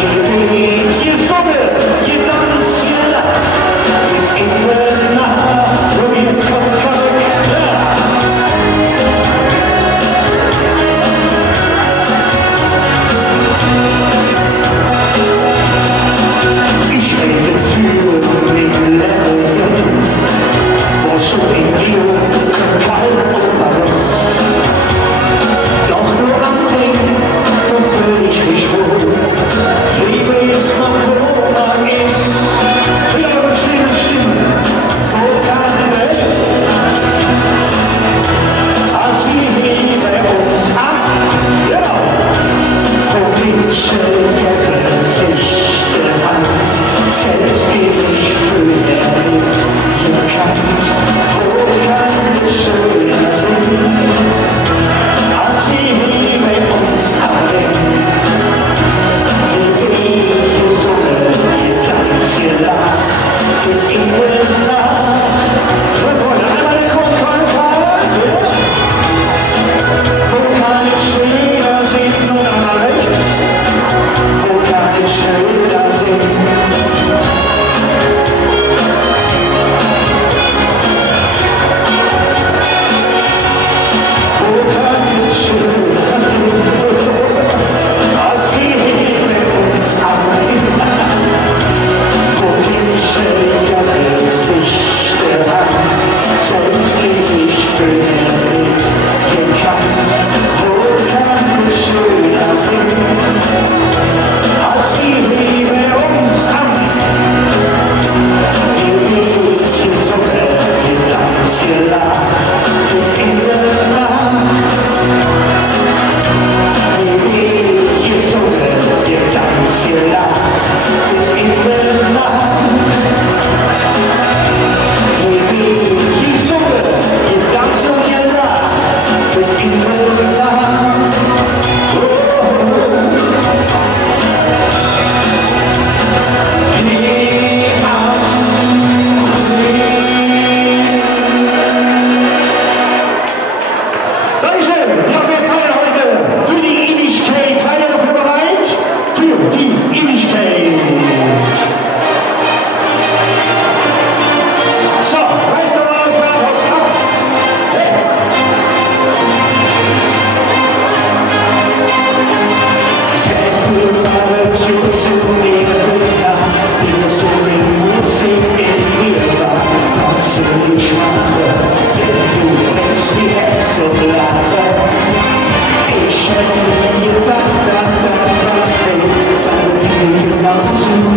Je weht, je Sonne, je Tanz, je Nacht, bis in der Nacht, so wie kommt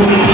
Thank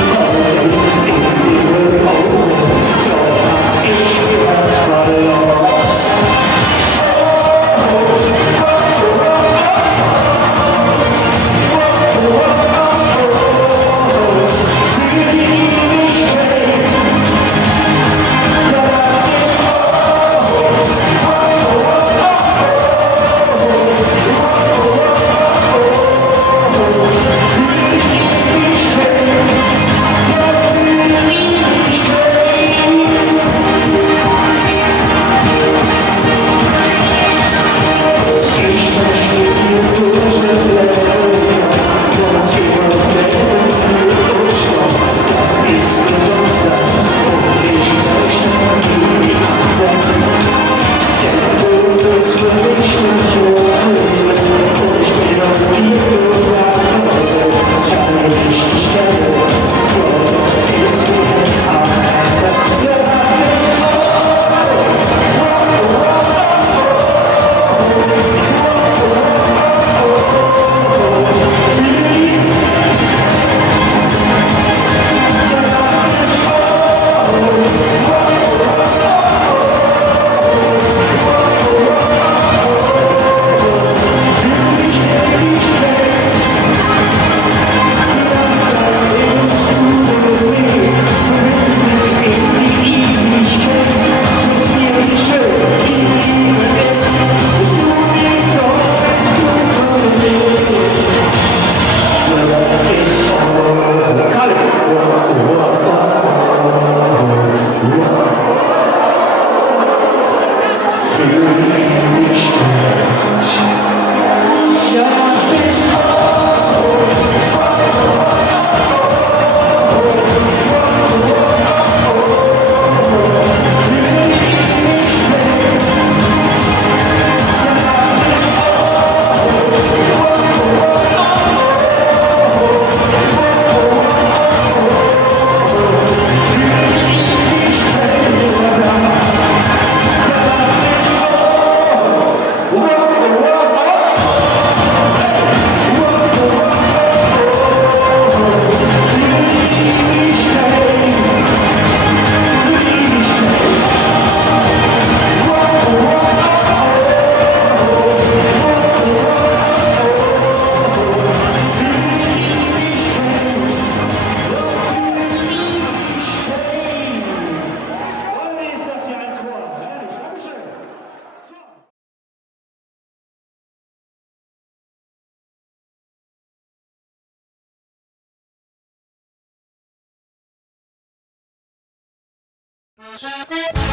you.